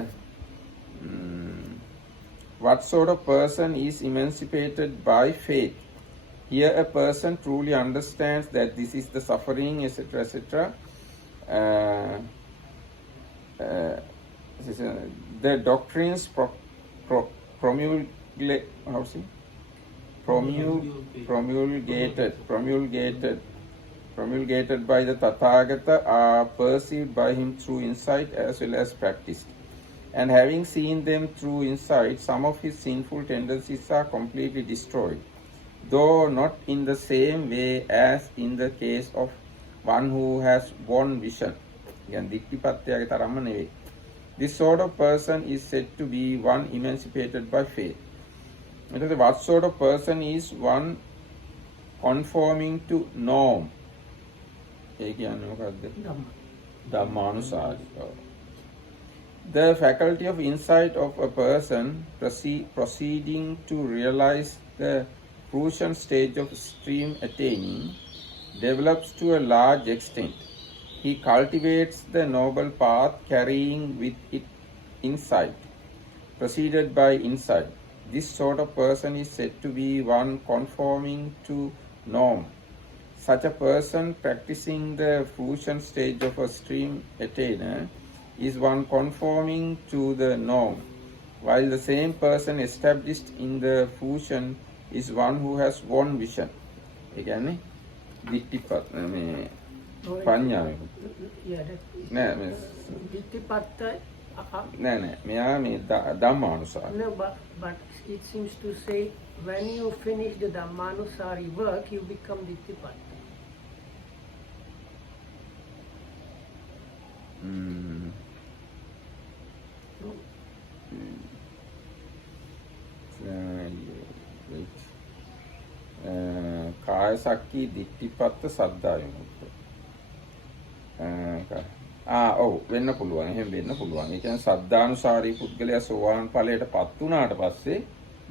What sort of person is emancipated by faith? Here a person truly understands that this is the suffering, etc., etc. The doctrines promulgated by the Tathagata are perceived by him through insight as well as practiced. And having seen them through insight, some of his sinful tendencies are completely destroyed, though not in the same way as in the case of one who has won vision. This sort of person is said to be one emancipated by faith. What sort of person is one conforming to norm? The faculty of insight of a person proceeding to realize the fruition stage of stream attaining develops to a large extent. He cultivates the noble path carrying with it insight, preceded by insight. This sort of person is said to be one conforming to norm. Such a person practicing the fruition stage of a stream attainer is one conforming to the norm, while the same person established in the fruition is one who has won vision. Again, පඤ්ඤා නෑ මේ ditthipata නෑ මෙයා මේ ධම්මානුසාර. No, but it seems to say when you finish the Dhammanusari work, you become ditthipata. කාය සක්කී දිට්ඨිපත්ත සද්ධා විමුක්ත. ඔව් වෙන්න පුළුවන්. එහෙම වෙන්න පුළුවන්. ඒ කියන්නේ සද්ධානුසාරී පුද්ගලයා සෝවාන් ඵලයටපත් වුණාට පස්සේ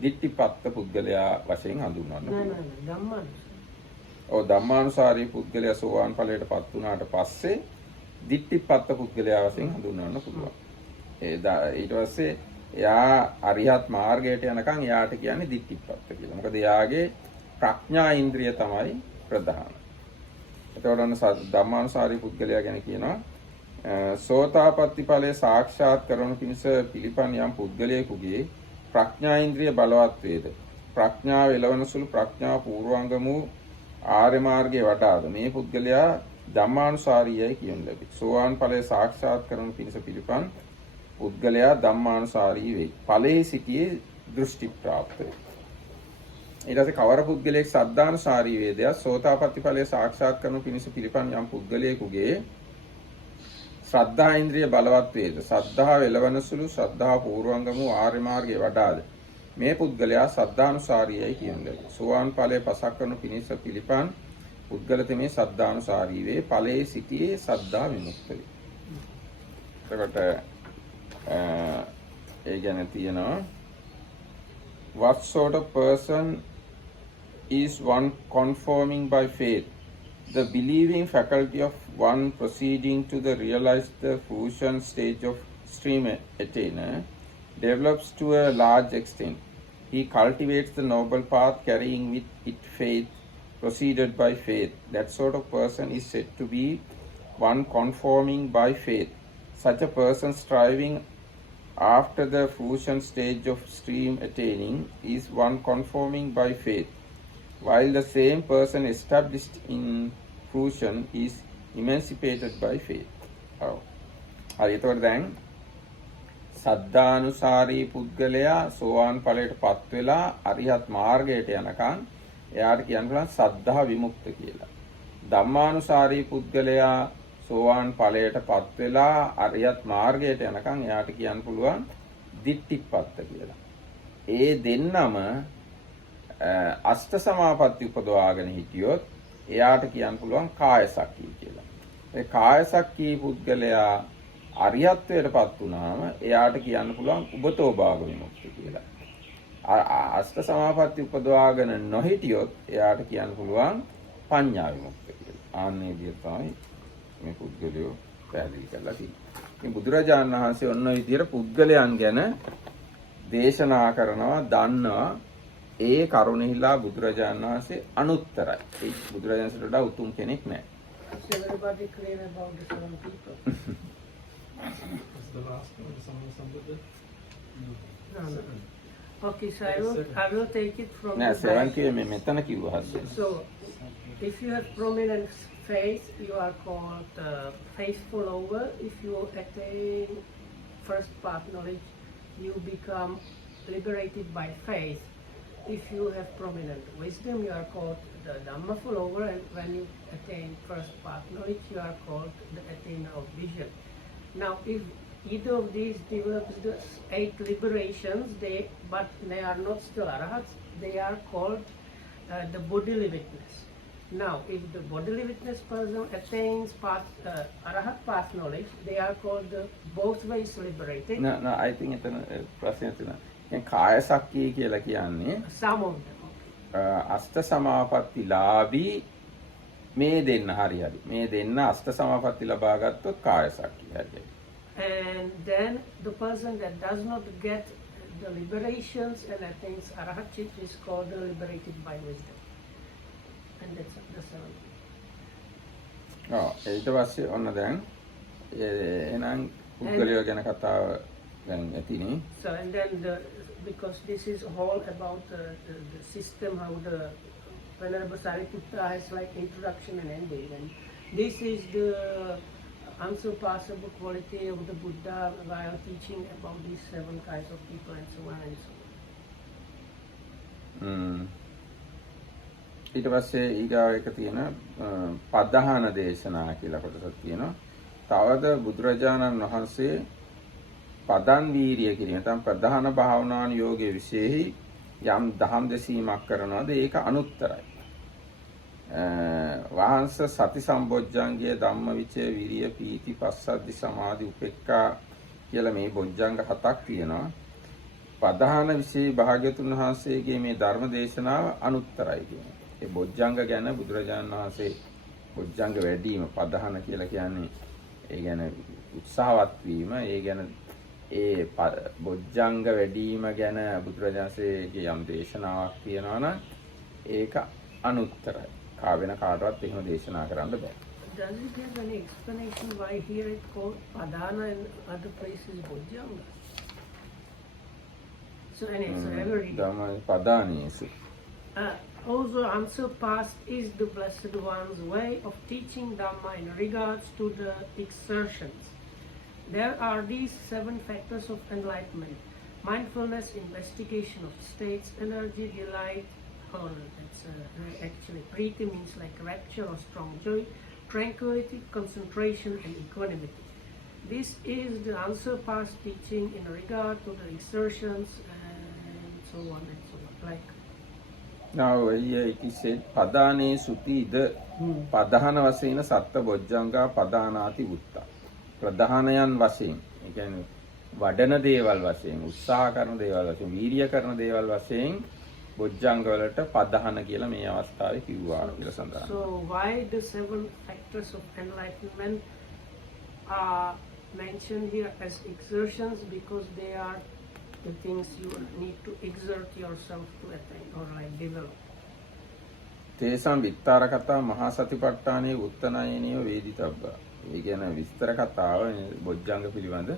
දිට්ඨිපත්ත පුද්ගලයා වශයෙන් හඳුන්වන්න පුළුවන්. ධම්මානුසාරී පුද්ගලයා සෝවාන් ඵලයටපත් වුණාට පස්සේ දිට්ඨිපත්ත පුද්ගලයා වශයෙන් හඳුන්වන්න පුළුවන්. ඊට පස්සේ එයා අරිහත් මාර්ගයට යනකම් එයාට කියන්නේ දිට්ඨිපත්ත කියලා. මොකද එයාගේ ප්‍රඥා ඉන්ද්‍රිය තමයි ප්‍රධාන. එතකොට අන්න ධම්මානුසාරී පුද්ගලයා ගැන කියනවා සෝතාපට්ටි ඵලයේ සාක්ෂාත් කරවන පිණිස පිළිපන් යම් පුද්ගලයෙකුගේ ප්‍රඥා ඉන්ද්‍රිය බලවත් වේද. ප්‍රඥාව එළවන සුළු ප්‍රඥා පූර්වාංගම වූ ආර්ය මාර්ගයේ වඩාද මේ පුද්ගලයා ධම්මානුසාරීයයි කියන ලැබේ. සෝවාන් ඵලයේ සාක්ෂාත් කරවන පිණිස පිළිපන් පුද්ගලයා ධම්මානුසාරී වේ. ඵලයේ සිටියේ දෘෂ්ටි ප්‍රාප්ත වේ. ඊට පස්සේ කවර පුද්ගලයෙක් සද්ධානුසාරී වේදයා සෝතාපට්ටි ඵලයේ සාක්ෂාත් කරනු පිණිස පිළිපන් යම් පුද්ගලයෙකුගේ ශ්‍රද්ධා ඉන්ද්‍රිය බලවත් වේද. ශ්‍රද්ධාව එළවන සුළු ශ්‍රද්ධා පූර්වංගම වූ ආර්ය මාර්ගයේ වඩාද මේ පුද්ගලයා සද්ධානුසාරීයයි කියන ලැබේ. සෝවාන් ඵලයේ පසක් කරනු පිණිස පිළිපන් පුද්ගල තෙමේ සද්ධානුසාරී වේ. ඵලයේ සිටියේ සද්ධා විමුක්ත වේ. එතකොට ඒ ගැන තියෙනවා what sort of person is one conforming by faith? The believing faculty of one proceeding to the realized the fruition stage of stream attainer develops to a large extent. He cultivates the noble path carrying with it faith, proceeded by faith. That sort of person is said to be one conforming by faith. Such a person striving after the fruition stage of stream attaining is one conforming by faith, while the same person established in fruition is emancipated by faith. හරි එතකොට දැන් සද්ධානුසාරී පුද්ගලයා සෝවාන් ඵලයටපත් වෙලා අරිහත් මාර්ගයට යනකම් එයාට කියන්න පුළුවන් සද්ධා විමුක්ත කියලා. ධම්මානුසාරී පුද්ගලයා සෝවාන් ඵලයටපත් වෙලා අරියත් මාර්ගයට යනකම් එයාට කියන්න පුළුවන් දිට්ඨිපත්ත කියලා. ඒ දෙන්නම අෂ්ට සමාපatti උපදවාගෙන හිටියොත් එයාට කියන්න පුළුවන් කායසක්ඛී කියලා. ඒ කායසක්ඛී පුද්ගලයා අරියත්වයටපත් වුණාම එයාට කියන්න පුළුවන් උබතෝ භාග විමුක්ති කියලා. අෂ්ට සමාපatti උපදවාගෙන නොහිටියොත් එයාට කියන්න පුළුවන් පඤ්ඤා විමුක්ති කියලා. ආන්නේ විදිහට තමයි මේ පුද්ගලයෝ පැහැදිලි කරලා තියෙන්නේ. ඉතින් බුදුරජාණන් වහන්සේ ඔන්න ඔය විදිහට පුද්ගලයන් ගැන දේශනා කරනවා, දන්නවා. ඒ කරුණෙහිලා බුදුරජාණන් වහන්සේ අනුත්තරයි. ඒ බුදුරජාණන්සට වඩා උතුම් කෙනෙක් නැහැ. Is everybody clear about the seven people? What's the last one? The Sampasadaniya? No, no. Okay, so I will take it from නෑ the සෙවන් back. කියේ මේ මෙතන කිව්වා හස්සේ. So, if you have prominent faith, you are called faith follower. If you attain first path knowledge, you become liberated by faith. If you have prominent wisdom, you are called the Dhamma follower, and when you attain first path knowledge, you are called the attainer of vision. Now, if either of these develops the 8 liberations, but they are not still arahats, they are called the bodily witness. Now, if the bodily witness person attains arahat path knowledge, they are called both ways liberated. නෑ I think එතන ප්‍රශ්නයක් තියෙනවා. දැන් කායසක්ඛී කියලා කියන්නේ Some of them. අෂ්ට සමාපත්තිලාභී මේ දෙන්න හරි. මේ දෙන්න අෂ්ට සමාපatti ලබා ගත්තොත් කායසක්ඛී හරියට. And then the person that does not get the liberations and attains arahatship is called liberated by wisdom. And that's the seven. ඊට පස්සේ ඔන්න දැන් එහෙනම් පුද්ගලයෝ ගැන කතාව දැන් ඇතිනේ. So and then because this is all about the system, how the Venerable Sariputta has like introduction and ending, and this is the unsurpassable quality of the Buddha while teaching about these 7 kinds of people and so on and so on. ඊට පස්සේ ඊගාව එක තියෙන පදහන දේශනා කියලා කොටසක් තියෙනවා. තවද බුදුරජාණන් වහන්සේ පදන් වීරිය කියන නැත්නම් ප්‍රධාන භාවනාන යෝගයේ විශේෂයි යම් දහම් දෙසීමක් කරනවාද ඒක අනුත්තරයි. වහන්ස සති සම්බොජ්ජංගයේ ධම්මවිචේ විරිය පීති පස්සද්ධි සමාධි උපේක්ඛා කියලා මේ බොජ්ජංග 7ක් තියෙනවා. ප්‍රධාන විශේෂ භාග්‍යතුන් වහන්සේගේ මේ ධර්ම දේශනාව අනුත්තරයි කියන්නේ. ඒ බොජ්ජංග ගැන බුදුරජාණන් වහන්සේ බොජ්ජංග වැඩිම ප්‍රධාන කියලා කියන්නේ ඒ ගැන උත්සාහවත් වීම, ඒ ගැන ඒ බොජ්ජංග වැඩිම ගැන බුදුරජාණන්සේගේ යම් දේශනාවක් තියෙනවා නම් ඒක අනුත්තරයි. වෙන කාටවත් එහෙම දේශනා කරන්න බෑ. Does it have any explanation why here it called Padana and other places Bojjanga? So anyway, so ever read it. ධම්ම පදානීසු. Also unsurpassed is the Blessed One's way of teaching Dhamma in regards to the exertions. There are these 7 factors of enlightenment: mindfulness, investigation of states, energy, delight, actually priti means like rapture or strong joy, tranquility, concentration and equanimity. This is the unsurpassed teaching in regard to the exertions and so on and so on. Like now here it is said padane suti the padahana වශයෙන් සත්ත බොජ්ජංගා පදානාති උත්තා. ප්‍රධානයන් වශයෙන් ඒ කියන්නේ වඩන දේවල් වශයෙන්, උත්සාහ කරන දේවල් වශයෙන්, වීරිය කරන දේවල් වශයෙන් බොජ්ජංග වලට පදහන කියලා මේ අවස්ථාවේ කිව්වා කියලා සඳහන්. So why the 7 factors of enlightenment are mentioned here as exertions? Because they are the things you need to exert yourself to attain or like develop. තේසම් විස්තර කතා මහා සතිපට්ඨානයේ උත්තනයනිය වේදිතබ්බා. ඒ කියන්නේ විස්තර කතාව බොජ්ජංග පිළිබඳ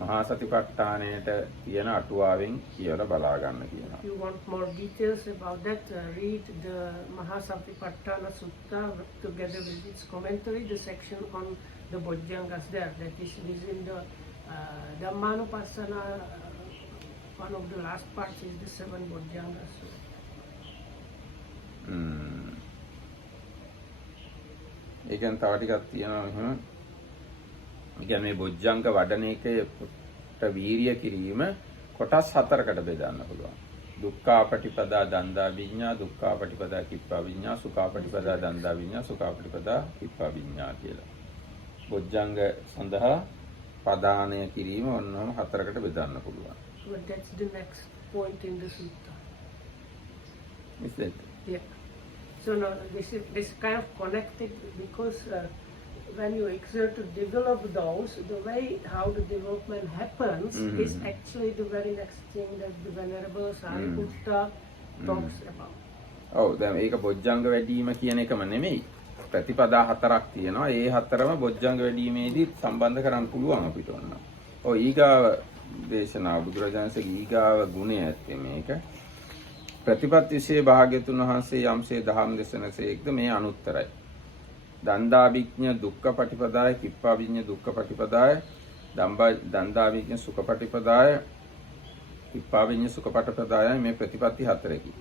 මහා සතිපට්ඨානයට තියෙන අටුවාවෙන් කියලා බලා ගන්න කියනවා. If you want more details about that, read the Mahasatipatthana Sutta together with its commentary, the section on the Bojjangas there. That is within the Dhammanupassana. One of the last parts is the 7 Bojjangas. ඒකෙන් තව ටිකක් තියෙනවා මෙහෙම කියන්නේ මේ බොජ්ජංග වඩන එකට වීරිය කිරීම කොටස් 4කට බෙදන්න පුළුවන්. දුක්ඛාපටිපදා දන්දා විඤ්ඤා, දුක්ඛාපටිපදා කිප්පා විඤ්ඤා, සුඛාපටිපදා දන්දා විඤ්ඤා, සුඛාපටිපදා කිප්පා විඤ්ඤා කියලා. බොජ්ජංග සඳහා පදානය කිරීම ඔන්නම 4කට බෙදන්න පුළුවන්. But that's the next point in the sutta. Is that? Yeah. So now this kind of connected because when you exert to develop those, the way how the development happens is actually the very next thing that the Venerable Sariputta talks about. ඔව් දැන් මේක බොජ්ජංග වැඩිම කියන එකම නෙමෙයි. ප්‍රතිපදා 4ක් තියෙනවා. ඒ 4ම බොජ්ජංග වැඩිීමේදී සම්බන්ධ කරන්න පුළුවන් අපිට ඔන්න. ඔය ඊගාව දේශනා බුදුරජාණන්සේ ඊගාව ගුණය ඇත්තේ මේක. ප්‍රතිපත්තිසේ භාග්‍යතුන් වහන්සේ යම්සේ දහම් දේශනසේක්ද මේ අනුත්තරයි. දන්දාවිඥ දුක්ඛපටිපදාය, කිප්පාවිඥ දුක්ඛපටිපදාය, දන්දාවිඥ සුඛපටිපදාය, කිප්පාවිඥ සුඛපටිපදාය මේ ප්‍රතිපත්ති 4කි.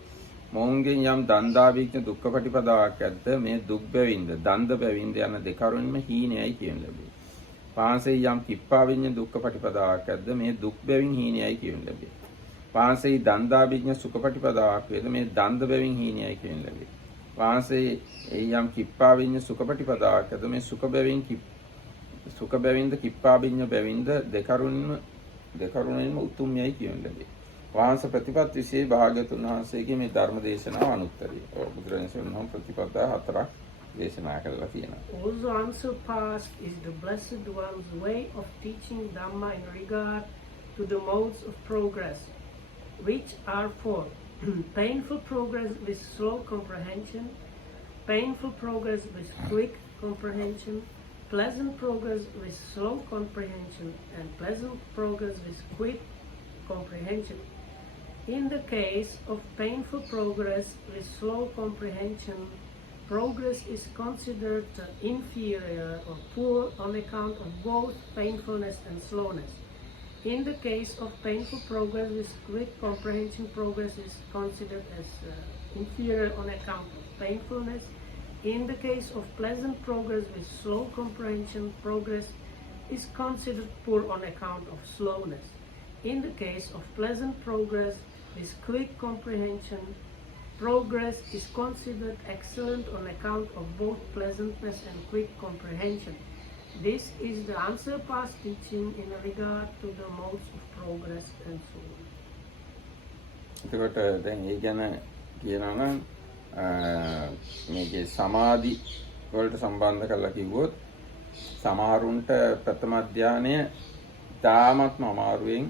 මොවුන්ගෙන් යම් දන්දාවිඥ දුක්ඛපටිපදාවක් ඇද්ද මේ දුක් බැවින්ද දන්ද බැවින්ද යන දෙකරුණින්ම හීනයයි කියන ලැබේ. පාංශේ යම් කිප්පාවිඥ දුක්ඛපටිපදාවක් ඇද්ද මේ දුක් බැවින් හීනයයි කියන ලැබේ. පාංශේ දන්දාවිඥ සුඛපටිපදාවක් වේද මේ දන්ද බැවින් හීනයයි කියන ලැබේ. පාංශේ යම් කිප්පාවිඥ සුඛපටිපදාවක් ඇද්ද මේ සුඛ බැවින්ද කිප්පාවිඥ බැවින්ද දෙකරුණින්ම උතුම්යයි කියන ලැබේ. වහන්ස ප්‍රතිපත්තිසේ භාග්‍යතුන් වහන්සේගේ මේ ධර්ම දේශනාව අනුත්තරයි. බුදුරජාණන් වහන්සේ ප්‍රතිපදා 4ක් දේශනා කළා තියෙනවා. Also unsurpassed is the Blessed One's way of teaching Dhamma in regard to the modes of progress, which are four: painful progress with slow comprehension, painful progress with quick comprehension, pleasant progress with slow comprehension, and pleasant progress with quick comprehension. In the case of painful progress with slow comprehension, progress is considered inferior or poor on account of both painfulness and slowness. In the case of painful progress with quick comprehension, progress is considered as inferior on account of painfulness. In the case of pleasant progress with slow comprehension, progress is considered poor on account of slowness. In the case of pleasant progress with quick comprehension, progress is considered excellent on account of both pleasantness and quick comprehension. This is the unsurpassed teaching in regard to the modes of progress and so on. එතකොට දැන් ඒ ගැන කියනවා නම් මේකේ සමාධි වලට සම්බන්ධ කරලා කිව්වොත් සමහරුන්ට ප්‍රථම ධානය තාමත්ම අමාරුවෙන්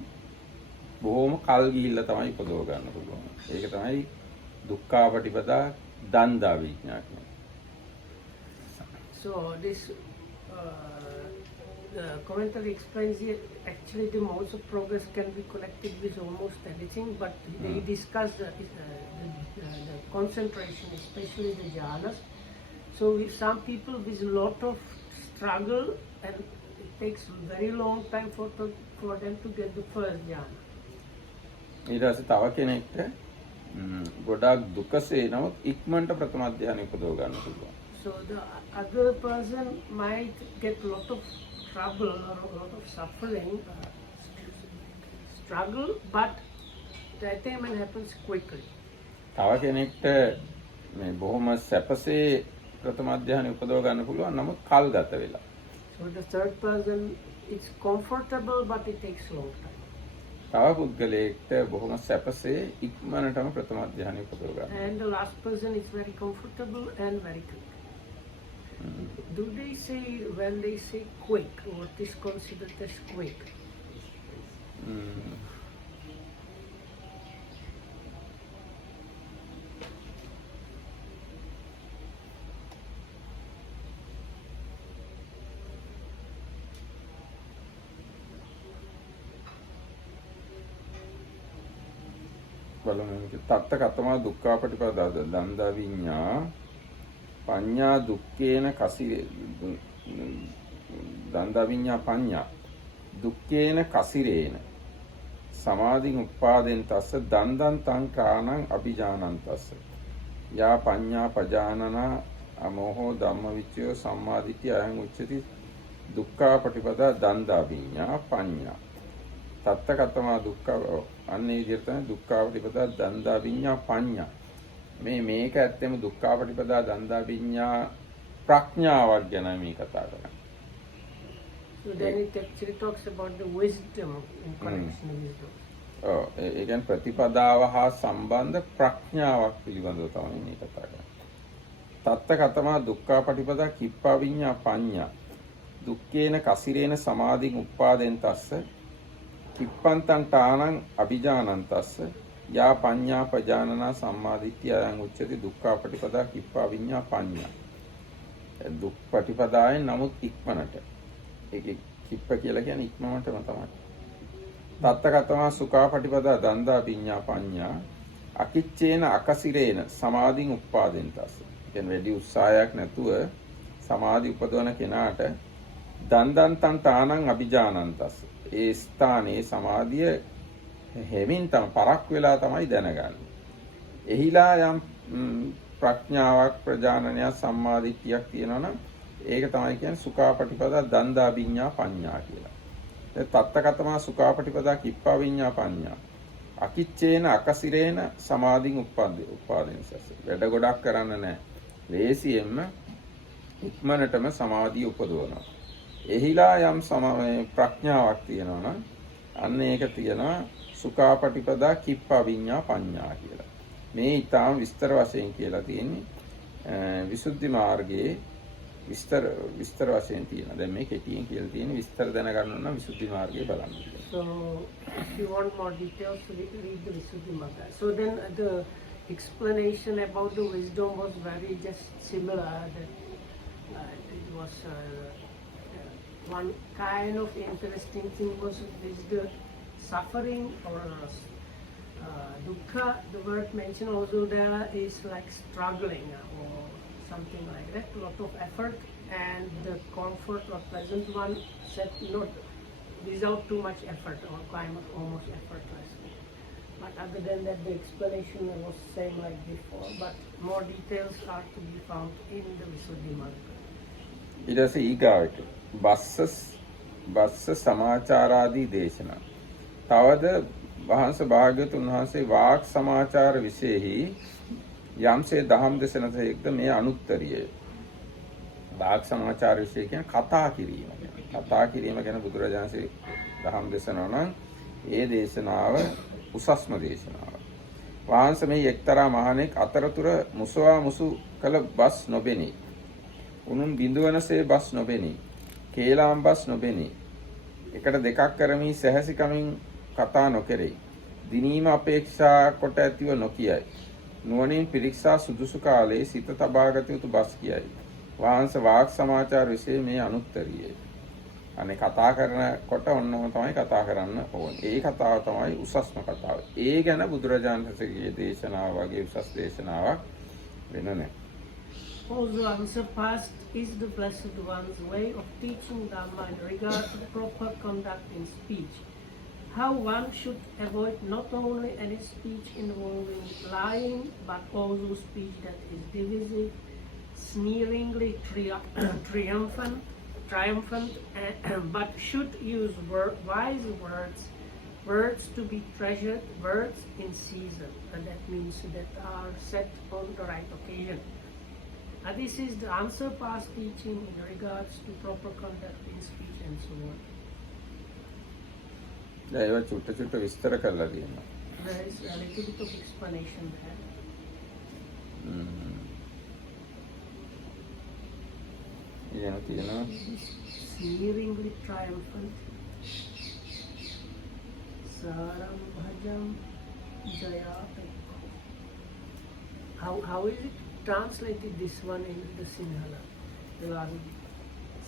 බොහොම කල් ගිහිල්ලා තමයි උපදව ගන්න පුළුවන්. ඒක තමයි දුක්ඛාපටිපදා දන්දා විඥා කියන්නේ. So this the commentary explains here actually the modes of progress can be connected with almost anything, but they discuss the concentration, especially the jhanas. So with some people with a lot of struggle and it takes very long time for them to get the first jhana. ඊට පස්සේ තව කෙනෙක්ට ගොඩාක් දුකසේ නමුත් ඉක්මනට ප්‍රථම ධානය උපදව ගන්න පුළුවන්. So the other person might get a lot of trouble or a lot of suffering, struggle, but the attainment happens quickly. තව කෙනෙක්ට මේ බොහොම සැපසේ ප්‍රථම ධානය උපදව ගන්න පුළුවන් නමුත් කල් ගත වෙලා. So the third person, it's comfortable but it takes long time. තව පුද්ගලයෙක්ට බොහොම සැපසේ ඉක්මනටම ප්‍රථම ධානය උපදව ගන්න. And the last person is very comfortable and very quick. Do they say, when they say quick, what is considered as quick? තත්ත කතමා දුක්ඛාපටිපදා දන්දා විඤ්ඤා පඤ්ඤා දුක්ඛේන කසිරේ දන්දා විඤ්ඤා පඤ්ඤා දුක්ඛේන කසිරේන සමාධින් උප්පාදෙන් තස්ස දන්දන් තං කාණං අபிජානං තස්ස යා පඤ්ඤා පජානනා අමෝහෝ ධම්මවිචයෝ සම්මාදිට්ඨිය අයං උච්චති දුක්ඛා පටිපදා දන්දා විඤ්ඤා පඤ්ඤා. තත්ත කතමා දුක්ඛ අන්නේ විදිහට තමයි දුක්ඛා පටිපදා දන්දා විඤ්ඤා පඤ්ඤා. මේක ඇත්තම දුක්ඛා පටිපදා දන්දා විඤ්ඤා ප්‍රඥාවක් ගැන මේ කතා කරන්නේ. So then it actually talks about the wisdom in connection with wisdom. ඒ කියන්නේ ප්‍රතිපදාව හා සම්බන්ධ ප්‍රඥාවක් පිළිබඳව තමයි මේ කතා කරන්නේ. තත්ත කතමා දුක්ඛා පටිපදා කිප්පා විඤ්ඤා පඤ්ඤා. දුක්ඛේන කසිරේන සමාධින් උප්පාදෙන් තස්ස කිප්පන්තං තානං අභිජානන්තස්ස යා පඤ්ඤා පජානනා සම්මාදිට්ඨියයන් උච්චති දුක්ඛා පටිපදා කිප්පා විඤ්ඤා පඤ්ඤා. දුක් පටිපදායෙන් නමුත් ඉක්මනට. ඒකේ කිප්ප කියලා කියන්නේ ඉක්මනටම තමයි. තත්ත කතමා සුඛා පටිපදා දන්දා විඤ්ඤා පඤ්ඤා අකිච්චේන අකසිරේන සමාධින් උප්පාදෙන් තස්ස. කියන්නේ වැඩි උත්සාහයක් නැතුව සමාධි උපදවන කෙනාට දන්දන්තං තානං අභිජානන්තස්ස. ඒ ස්ථානයේ සමාධිය හැමින් තම පරක් වෙලා තමයි දැනගන්නේ. එහිලා යම් ප්‍රඥාවක් ප්‍රජානනය සම්මාදිට්ඨියක් තියෙනවා නම් ඒක තමයි කියන්නේ සුඛාපටිපදා දන්දා විඤ්ඤා පඤ්ඤා කියලා. තත්ත කතමා සුඛාපටිපදා කිප්පා විඤ්ඤා පඤ්ඤා. අකිච්චේන අකසිරේන සමාධින් උප්පාදෙන්සස. වැඩ ගොඩක් කරන්න නැහැ. ලේසියෙන්ම ඉක්මනටම සමාධිය උපදවනවා. එහිලා යම් ප්‍රඥාවක් තියෙනවා නම් අන්න ඒක තියෙනවා සුඛාපටිපදා කිප්පා විඤ්ඤා පඤ්ඤා කියලා. මේ ඊටාම විස්තර වශයෙන් කියලා තියෙන්නේ විසුද්ධි මාර්ගයේ විස්තර වශයෙන් තියෙනවා. දැන් මේ කෙටියෙන් කියලා තියෙන්නේ විස්තර දැනගන්න නම් විසුද්ධි මාර්ගය බලන්න. So if you want more details, read the Visuddhi Marga. So then the explanation about the wisdom was very just similar. It was one kind of interesting thing was with the suffering or dukkha. The word mentioned also there is like struggling or something like that. A lot of effort, and the comfort or pleasant one said not without too much effort or kind of almost effortless. But other than that, the explanation was same like before, but more details are to be found in the Visuddhi Marga. ඊටසේ ඊගාවට බස්ස සමාචාරාදී දේශනා. තවද වහන්සේ භාග්‍යවතුන් වහන්සේ වාක් සමාචාර විශේෂෙහි යම්සේ දහම් දේශනසේක්ද මේ අනුත්තරිය. වාක් සමාචාර විශේෂ කියන්නේ කතා කිරීම ගැන. කතා කිරීම ගැන බුදුරජාණන්සේ දහම් දේශනා නම් ඒ දේශනාව උසස්ම දේශනාව. වහන්සේ මේ එක්තරා මහණෙක් අතරතුර මුසවා මුසු කළ බස් නොබෙනී. උනුන් බිඳුවනසේ බස් නොබෙනී. කේලාම් බස් නොබෙනී. එකට දෙකක් කරමි සැහැසි කමින් කතා නොකෙරෙයි. දිනීම අපේක්ෂා කොට ඇතිව නොකියයි. නුවණින් පිරික්සා සුදුසු කාලයේ සිත තබාගත යුතු බස් කියයි. වහන්සේ වාක් සමාචාර විශේෂ මේ අනුත්තරියේ. අනේ කතා කරනකොට ඔන්නම තමයි කතා කරන්න ඕනේ. ඒ කතාව තමයි උසස්ම කතාව. ඒ ගැන බුදුරජාණන් වහන්සේගේ දේශනාව වගේ උසස් දේශනාවක් වෙන නැහැ. Also, unsurpassed is the Blessed One's way of teaching Dhamma in regard to proper conduct in speech. How one should avoid not only any speech involving lying, but also speech that is divisive, sneeringly triumphant, but should use wise words to be treasured, words in season, and that means that are set on the right occasion. And this is the unsurpassed teaching in regards to proper conduct in speech and so on. ඒවා චුට්ට විස්තර කරලා තියෙනවා. There is a little bit of explanation there. ඊළඟ තියෙනවා Sneeringly triumphant. Saram bhajam jayapekho. How is it translated this one in the Sinhala?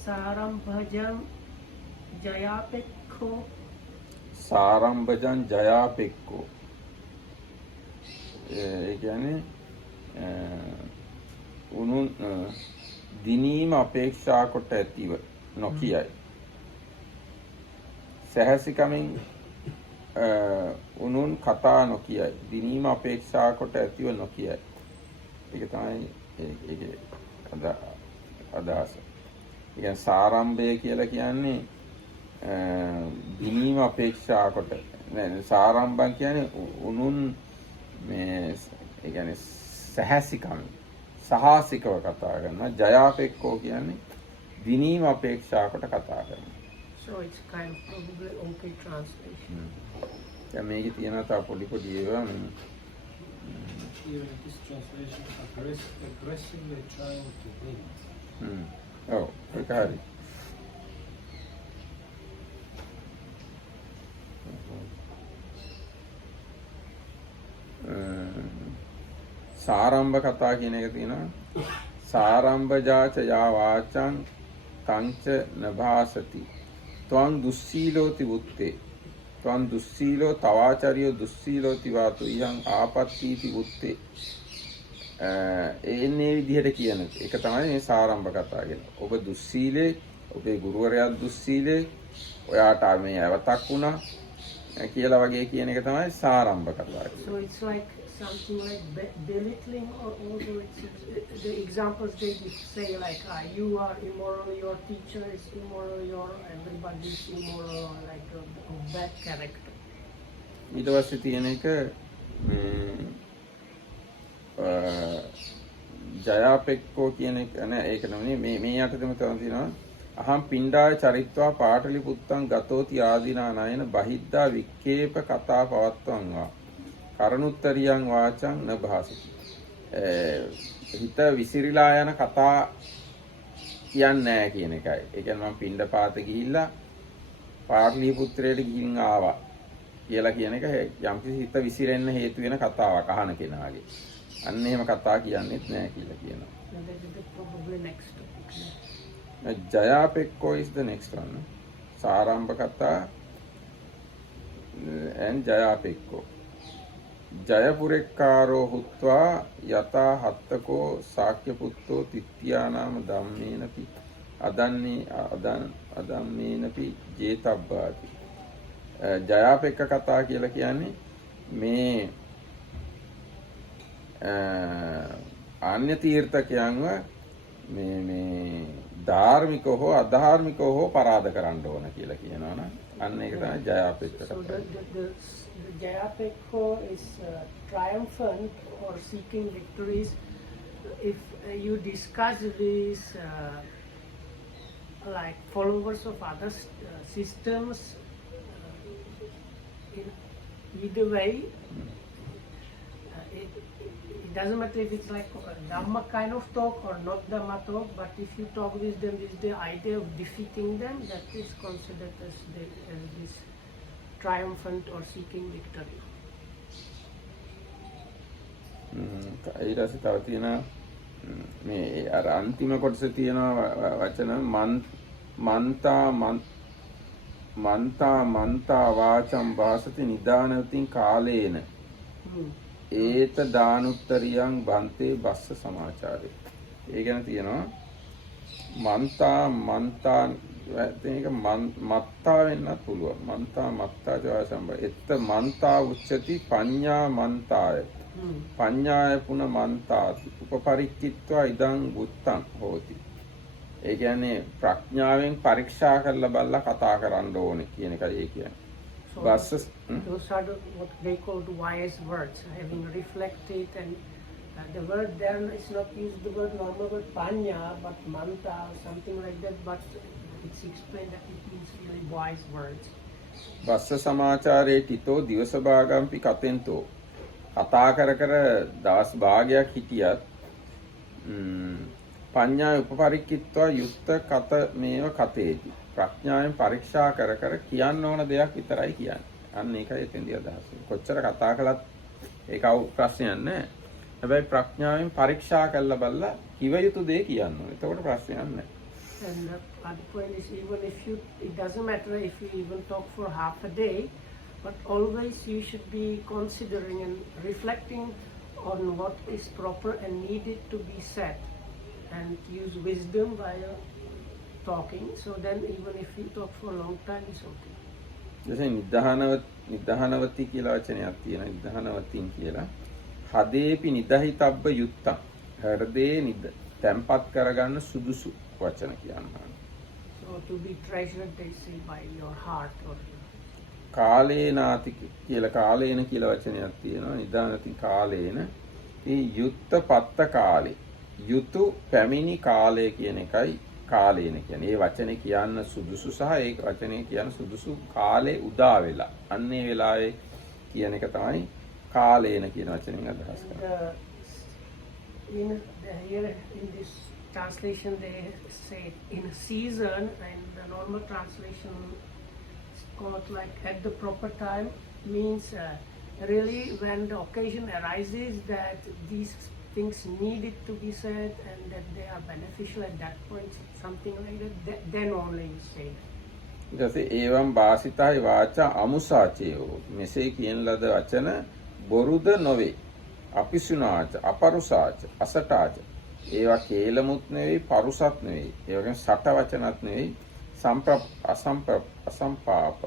Saram bhajam jayapekho. සාරම්භජන් ජයාපෙක්කෝ. ඒ කියන්නේ උනුන් දිනීම අපේක්ෂා කොට ඇතිව නොකියයි. සැහැසිකමින් උනුන් කතා නොකියයි. දිනීම අපේක්ෂා කොට ඇතිව නොකියයි. ඒක තමයි ඒකේ අදහස. කියන්නේ සාරම්භය කියලා කියන්නේ දිනීම අපේක්ෂා කොට නෑ සාරම්භම් කියන්නේ උනුන් මේ ඒ කියන්නේ සහසිකම් සහාසිකව කතා කරනවා ජයාපෙක්කෝ කියන්නේ දිනීම අපේක්ෂා කොට කතා කරනවා. So it's kind of probably okay translation. දැන් මේකේ තියෙනවා තව පොඩි ඒවා Here in this translation, aggressively trying to win. ඔව් ඒක හරි. සාරම්භ කතා කියන එක තියෙනවා. සාරම්භජාච යා වාචං කංච නභාසති. ත්වං දුස්සීලෝති වුත්තේ. ත්වං දුස්සීලෝ තවාචරියෝ දුස්සීලෝති වාතු යං ආපත්තීති වුත්තේ. එන්නේ විදිහට කියන එක තමයි මේ සාරම්භ කතා කියන්නේ. ඔබ දුස්සීලේ, ඔබේ ගුරුවරයා දුස්සීලේ, ඔයාට මේ අවතක් වුණා කියලා වගේ කියන එක තමයි සාරම්භ කතා කියන්නේ. So it's like something like belittling, or also the examples they say like you are immoral, your teacher is immoral, everybody is immoral, or like a bad character. ඊට පස්සේ තියෙන එක ජයාපෙක්කෝ කියන එක නෑ ඒක නෙමෙයි මේ යටතේම තමයි තියෙනවා අහම් පිණ්ඩාය චරිත්වා පාටලි පුත්තං ගතෝති ආදීනා නයන බහිද්දා වික්කේප කතා පවත්වන්වා කරුණුත්තරියං වාචං නභාසති. හිත විසිරීලා යන කතා කියන්නේ නැහැ කියන එකයි. ඒ කියන්නේ මම පිණ්ඩපාත ගිහිල්ලා පාටලි පුත්‍රයට ගිහින් ආවා කියලා කියන එක යම්කිසි හිත විසිරෙන්න හේතු වෙන කතාවක් අහන කෙනාගේ. අන්න එහෙම කතා කියන්නේත් නැහැ කියලා කියනවා. And that is probably next topic. ජයාපෙක්කෝ is the next one. සාරම්භ කතා and ජයාපෙක්කෝ. ජයපුරෙක්කාරෝ හුත්වා යතා හත්තකෝ ශාක්‍ය පුත්තෝ තිත්‍යානාම ධම්මේනපි අදම්මේනපි ජේතබ්බාති. ජයාපෙක්ක කතා කියලා කියන්නේ මේ ආන්‍ය තීර්ථකයන්ව මේ ධාර්මිකව හෝ අධාර්මිකව හෝ පරාද කරන්න ඕන කියලා කියනවා නම් අන්න ඒක තමයි ජයාපෙක්ක කතා. So the Jayapekko is triumphant or seeking victories. If you discuss these like followers of other systems, in either way, it doesn't matter if it's like a Dhamma kind of talk or not Dhamma talk, but if you talk with them with the idea of defeating them, that is considered as this triumphant or seeking victory. ඊට පස්සේ තව තියෙනවා මේ අර අන්තිම කොටසේ තියෙනවා වචන මන්තා වාචම් වාසති නිදානවතින් කාලේන ඒත දානුත්තරියං බන්තේ බස්ස සමාචාරේ. ඒ ගැන තියෙනවා මන්තා ඒක මත්තා වෙන්නත් පුළුවන්. මත්තා ජාසම්බ එත්ත මන්තා උච්චති පඤ්ඤා මන්තාය පඤ්ඤාය පුන මන්තාති උපපරික්කිත්වා ඉදං බුත්තං හෝති. ඒ කියන්නේ ප්‍රඥාවෙන් පරීක්ෂා කරලා බලලා කතා කරන්න ඕනේ කියන එකයි ඒ කියන්නේ. So those are what they call the wise words, having reflected, and the word there is not used the word normal word panya, but manta or something like that, but it's explained that it means really wise words. බස්ස සමාචාරේ තිතෝ දිවස භාගම්පි කතෙන්තෝ කතා කර දවස් භාගයක් හිටියත් පඤ්ඤා උපපරික්කිත්වා යුක්ත කත මේව කතේති. ප්‍රඥාවෙන් පරීක්ෂා කර කියන්න ඕන දෙයක් විතරයි කියන්නේ. අන්න ඒකයි එතෙන්දී අදහස. කොච්චර කතා කළත් ඒක ප්‍රශ්නයක් නැහැ. හැබැයි ප්‍රඥාවෙන් පරීක්ෂා කරලා බලලා කිව යුතු දේ කියන්න ඕනේ. එතකොට ප්‍රශ්නයක් නැහැ. And the other point is, even if it doesn't matter if you even talk for half a day, but always you should be considering and reflecting on what is proper and needed to be said, and use wisdom while talking. So then even if you talk for a long time, it's okay. දැන් නිදහනවති කියලා වචනයක් තියෙනවා. නිදහනවතින් කියලා හදේපි නිදහිතබ්බ යුත්තං. හෘදේ තැම්පත් කරගන්න සුදුසු වචන කියනවා. So to be treasured, they say, by your heart or කාලේනාති කියලා කාලේන කියලා වචනයක් තියෙනවා. නිදානති කාලේන. ඒ යුත්ත පත්ත කාලේ. යුතු පැමිණි කාලය කියන එකයි කාලේන කියන්නේ. ඒ වචනේ කියන්න සුදුසු සහ ඒ වචනේ කියන සුදුසු කාලේ උදා වෙලා. අන්නේ වෙලාවේ කියන එක තමයි කාලේන කියන වචනෙන් අදහස් කරන්නේ. Here in this translation they say in a season, and the normal translation is called like at the proper time, means really when the occasion arises that these things needed to be said and that they are beneficial at that point, something like that, then only you say that. ඊට පස්සේ ඒවම් වාසිතයි වාචා අමුසාචේයෝ මෙසේ කියන ලද වචන බොරුද නොවේ අපිසුනාච අපරුසාච අසටාච ඒවා කේලමුත් නෙවෙයි පරුසත් නෙවෙයි ඒ වගේම සට වචනත් නෙවෙයි අසම්පාප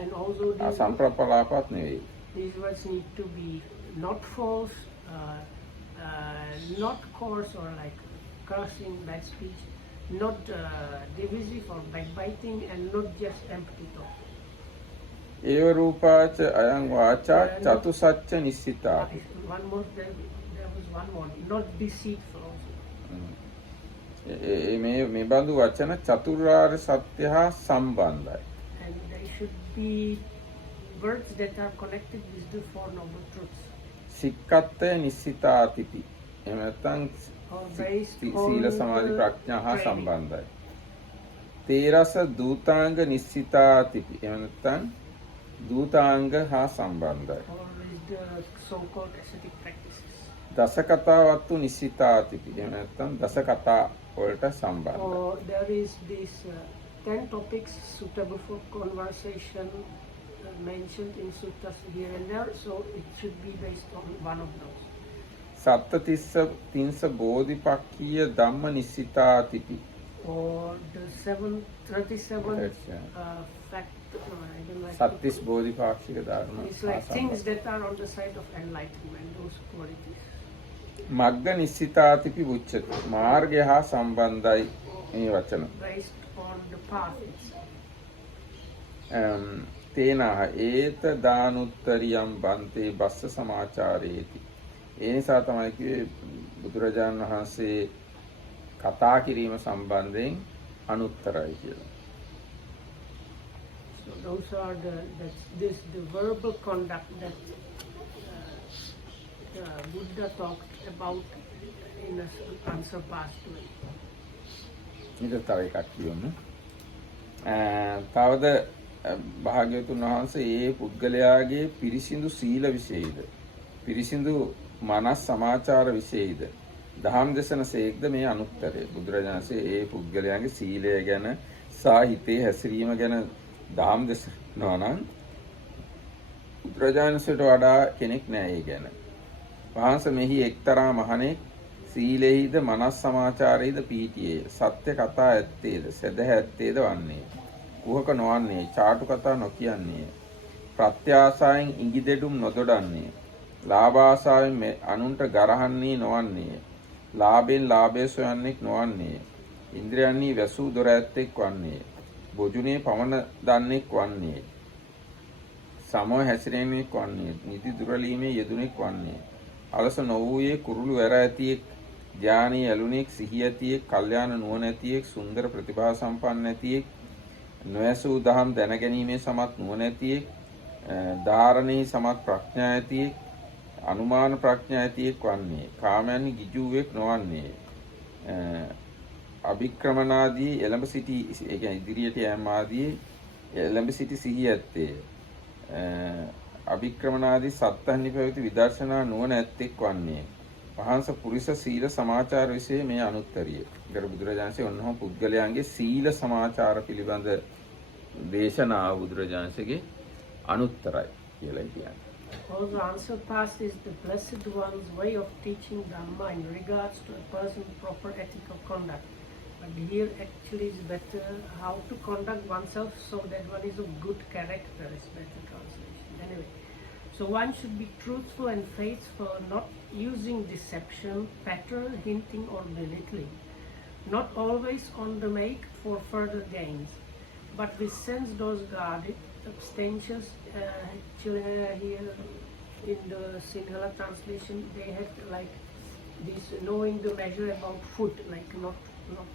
And also අසම්ප්‍රපලාපත් නෙවෙයි. These words need to be not false, not coarse or like cursing, bad speech, not divisive or backbiting, and not just empty talk. ඒව රූපාච අයං වාචා චතුසච්ච නිස්සිතා. One more, there was one more, not deceitful also. මේ බඳු වචන චතුරාර්ය සත්‍ය හා සම්බන්ධයි. And they should be words that are connected with the Four Noble Truths. සික්කත්තය නිස්සිතාතිපි. එහෙම නැත්නම් සීල සමාධි ප්‍රඥා හා සම්බන්ධයි. තේරස දූතාංග නිස්සිතාතිපි. එහෙම නැත්නම් දූතාංග හා සම්බන්ධයි. Or with the so-called ascetic practices. දසකතාවත්තු නිස්සිතාතිපි. එහෙම නැත්නම් දසකතා වලට සම්බන්ධයි. Or there is this 10 topics suitable for conversation mentioned in suttas here and there, so it should be based on one of those. සත්තතිස්ස තින්ස බෝධිපක්ඛීය ධම්ම නිස්සිතාතිපි. Or the 37 fact, I don't like සත්තිස් බෝධිපාක්ෂික ධර්ම. It's like things that are on the side of enlightenment, those qualities. මග්ග නිස්සිතාතිපි උච්චති. මාර්ගය හා සම්බන්ධයි මේ වචන. Based on the path itself. තේනහ ඒත දානුත්තරියම් බන්තේ බස්ස සමාචාරේති. ඒ නිසා තමයි කිව්වේ බුදුරජාණන් වහන්සේ කතා කිරීම සම්බන්ධයෙන් අනුත්තරයි කියලා. So those are the verbal conduct that Buddha talked about in an unsurpassed way. ඊට තව එකක් කියමු. තවද භාග්‍යවතුන් වහන්සේ ඒ පුද්ගලයාගේ පිරිසිදු සීල විශේෂද පිරිසිදු මනස් සමාචාර විශේෂද දහම් දේශන සේක්ද මේ අනුත්තරය. බුදුරජාණන්සේ ඒ පුද්ගලයාගේ සීලය ගැන සහ හිතේ හැසිරීම ගැන දහම් දේශනවා නම් බුදුරජාණන්සේට වඩා කෙනෙක් නෑ ඒ ගැන. වහන්සේ මෙහි එක්තරා මහණෙක් සීලෙහිද මනස් සමාචාරයේද පීඨියේ සත්‍ය කතා ඇත්තේද සදහැ ඇත්තේද වන්නේ. කුහක නොවන්නේ චාටු කතා නොකියන්නේ ප්‍රත්‍යාසයෙන් ඉඟිදෙඩුම් නොදොඩන්නේ ලාභාසයෙන් අනුන්ට ගරහන්නේ නොවන්නේ ලාභෙන් ලාභය සොයන්නෙක් නොවන්නේ ඉන්ද්‍රයන්හි වැසූ දොර ඇත්තෙක් වන්නේ බොජුනේ පමණ දන්නෙක් වන්නේ සමව හැසිරෙන්නෙක් වන්නේ නිදි දුරලීමේ යෙදුණෙක් වන්නේ අලස නොවූයේ කුරුළු වැර ඇතියෙක් ඥානී ඇලුණෙක් සිහිය ඇතියෙක් කල්යාණ නුවණ ඇතියෙක් සුන්දර ප්‍රතිභා සම්පන්න ඇතියෙක් නොයසූ දහම් දැනගැනීමේ සමත් නුවණ ඇතියෙක් ධාරණෙහි සමත් ප්‍රඥා ඇතියෙක් අනුමාන ප්‍රඥා ඇතියෙක් වන්නේ කාමයන්හි ගිජුවෙක් නොවන්නේ අභික්‍රමනාදී එළඹ සිටි ඒ කියන්නේ ඉදිරියට යෑම ආදී එළඹ සිටි සිහිය ඇත්තේ අභික්‍රමනාදී සත්තන්හි පැවති විදර්ශනා නුවණ ඇත්තෙක් වන්නේ වහන්ස පුරිස සීල සමාචාර વિશે මේ අනුත්තරිය. ඊට බුදුරජාණන්සේ ඔන්නෝම පුද්ගලයන්ගේ සීල සමාචාර පිළිබඳ දේශනාව බුදුරජාණන්සේගේ අනුත්තරයි කියලා කියන්නේ. Also, unsurpassed is the Blessed One's way of teaching Dhamma in regards to a person's proper ethical conduct. But here actually is better how to conduct oneself so that one is of good character is better translation. Anyway, so one should be truthful and faithful, not using deception, patter, hinting or belittling. not always on the make for further gains, but with sense those guarded, abstentious. Actually, here in the Sinhala translation, they had like this knowing the measure about food, like not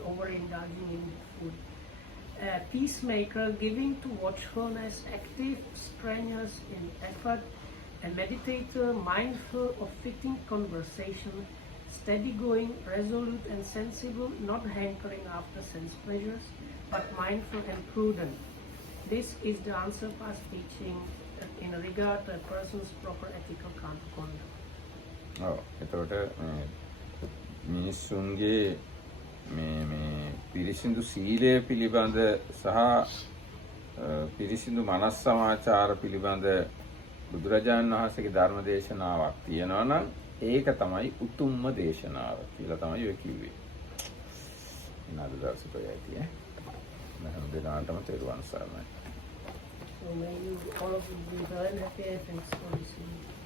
overindulging in food. Peacemaker, giving to watchfulness, active, strenuous in effort, a meditator, mindful of fitting conversation, steady-going, resolute and sensible, not hankering after sense pleasures, but mindful and prudent. This is the answer past teaching in regard to a person's proper ethical conduct. එතකොට මිනිස්සුන්ගේ මේ පිරිසිදු සීලය පිළිබඳ සහ පිරිසිදු මනස් සමාචාර පිළිබඳ බුදුරජාණන් වහන්සේගේ ධර්ම දේශනාවක් තියෙනවා නම් ඒක තමයි උතුම්ම දේශනාව කියලා තමයි ඔය කිව්වේ. ඉනාද දවසට යයිති මම දෙනාටම තෙරුවන් සරණයි. So may you all of you be well and happy. Thanks for listening.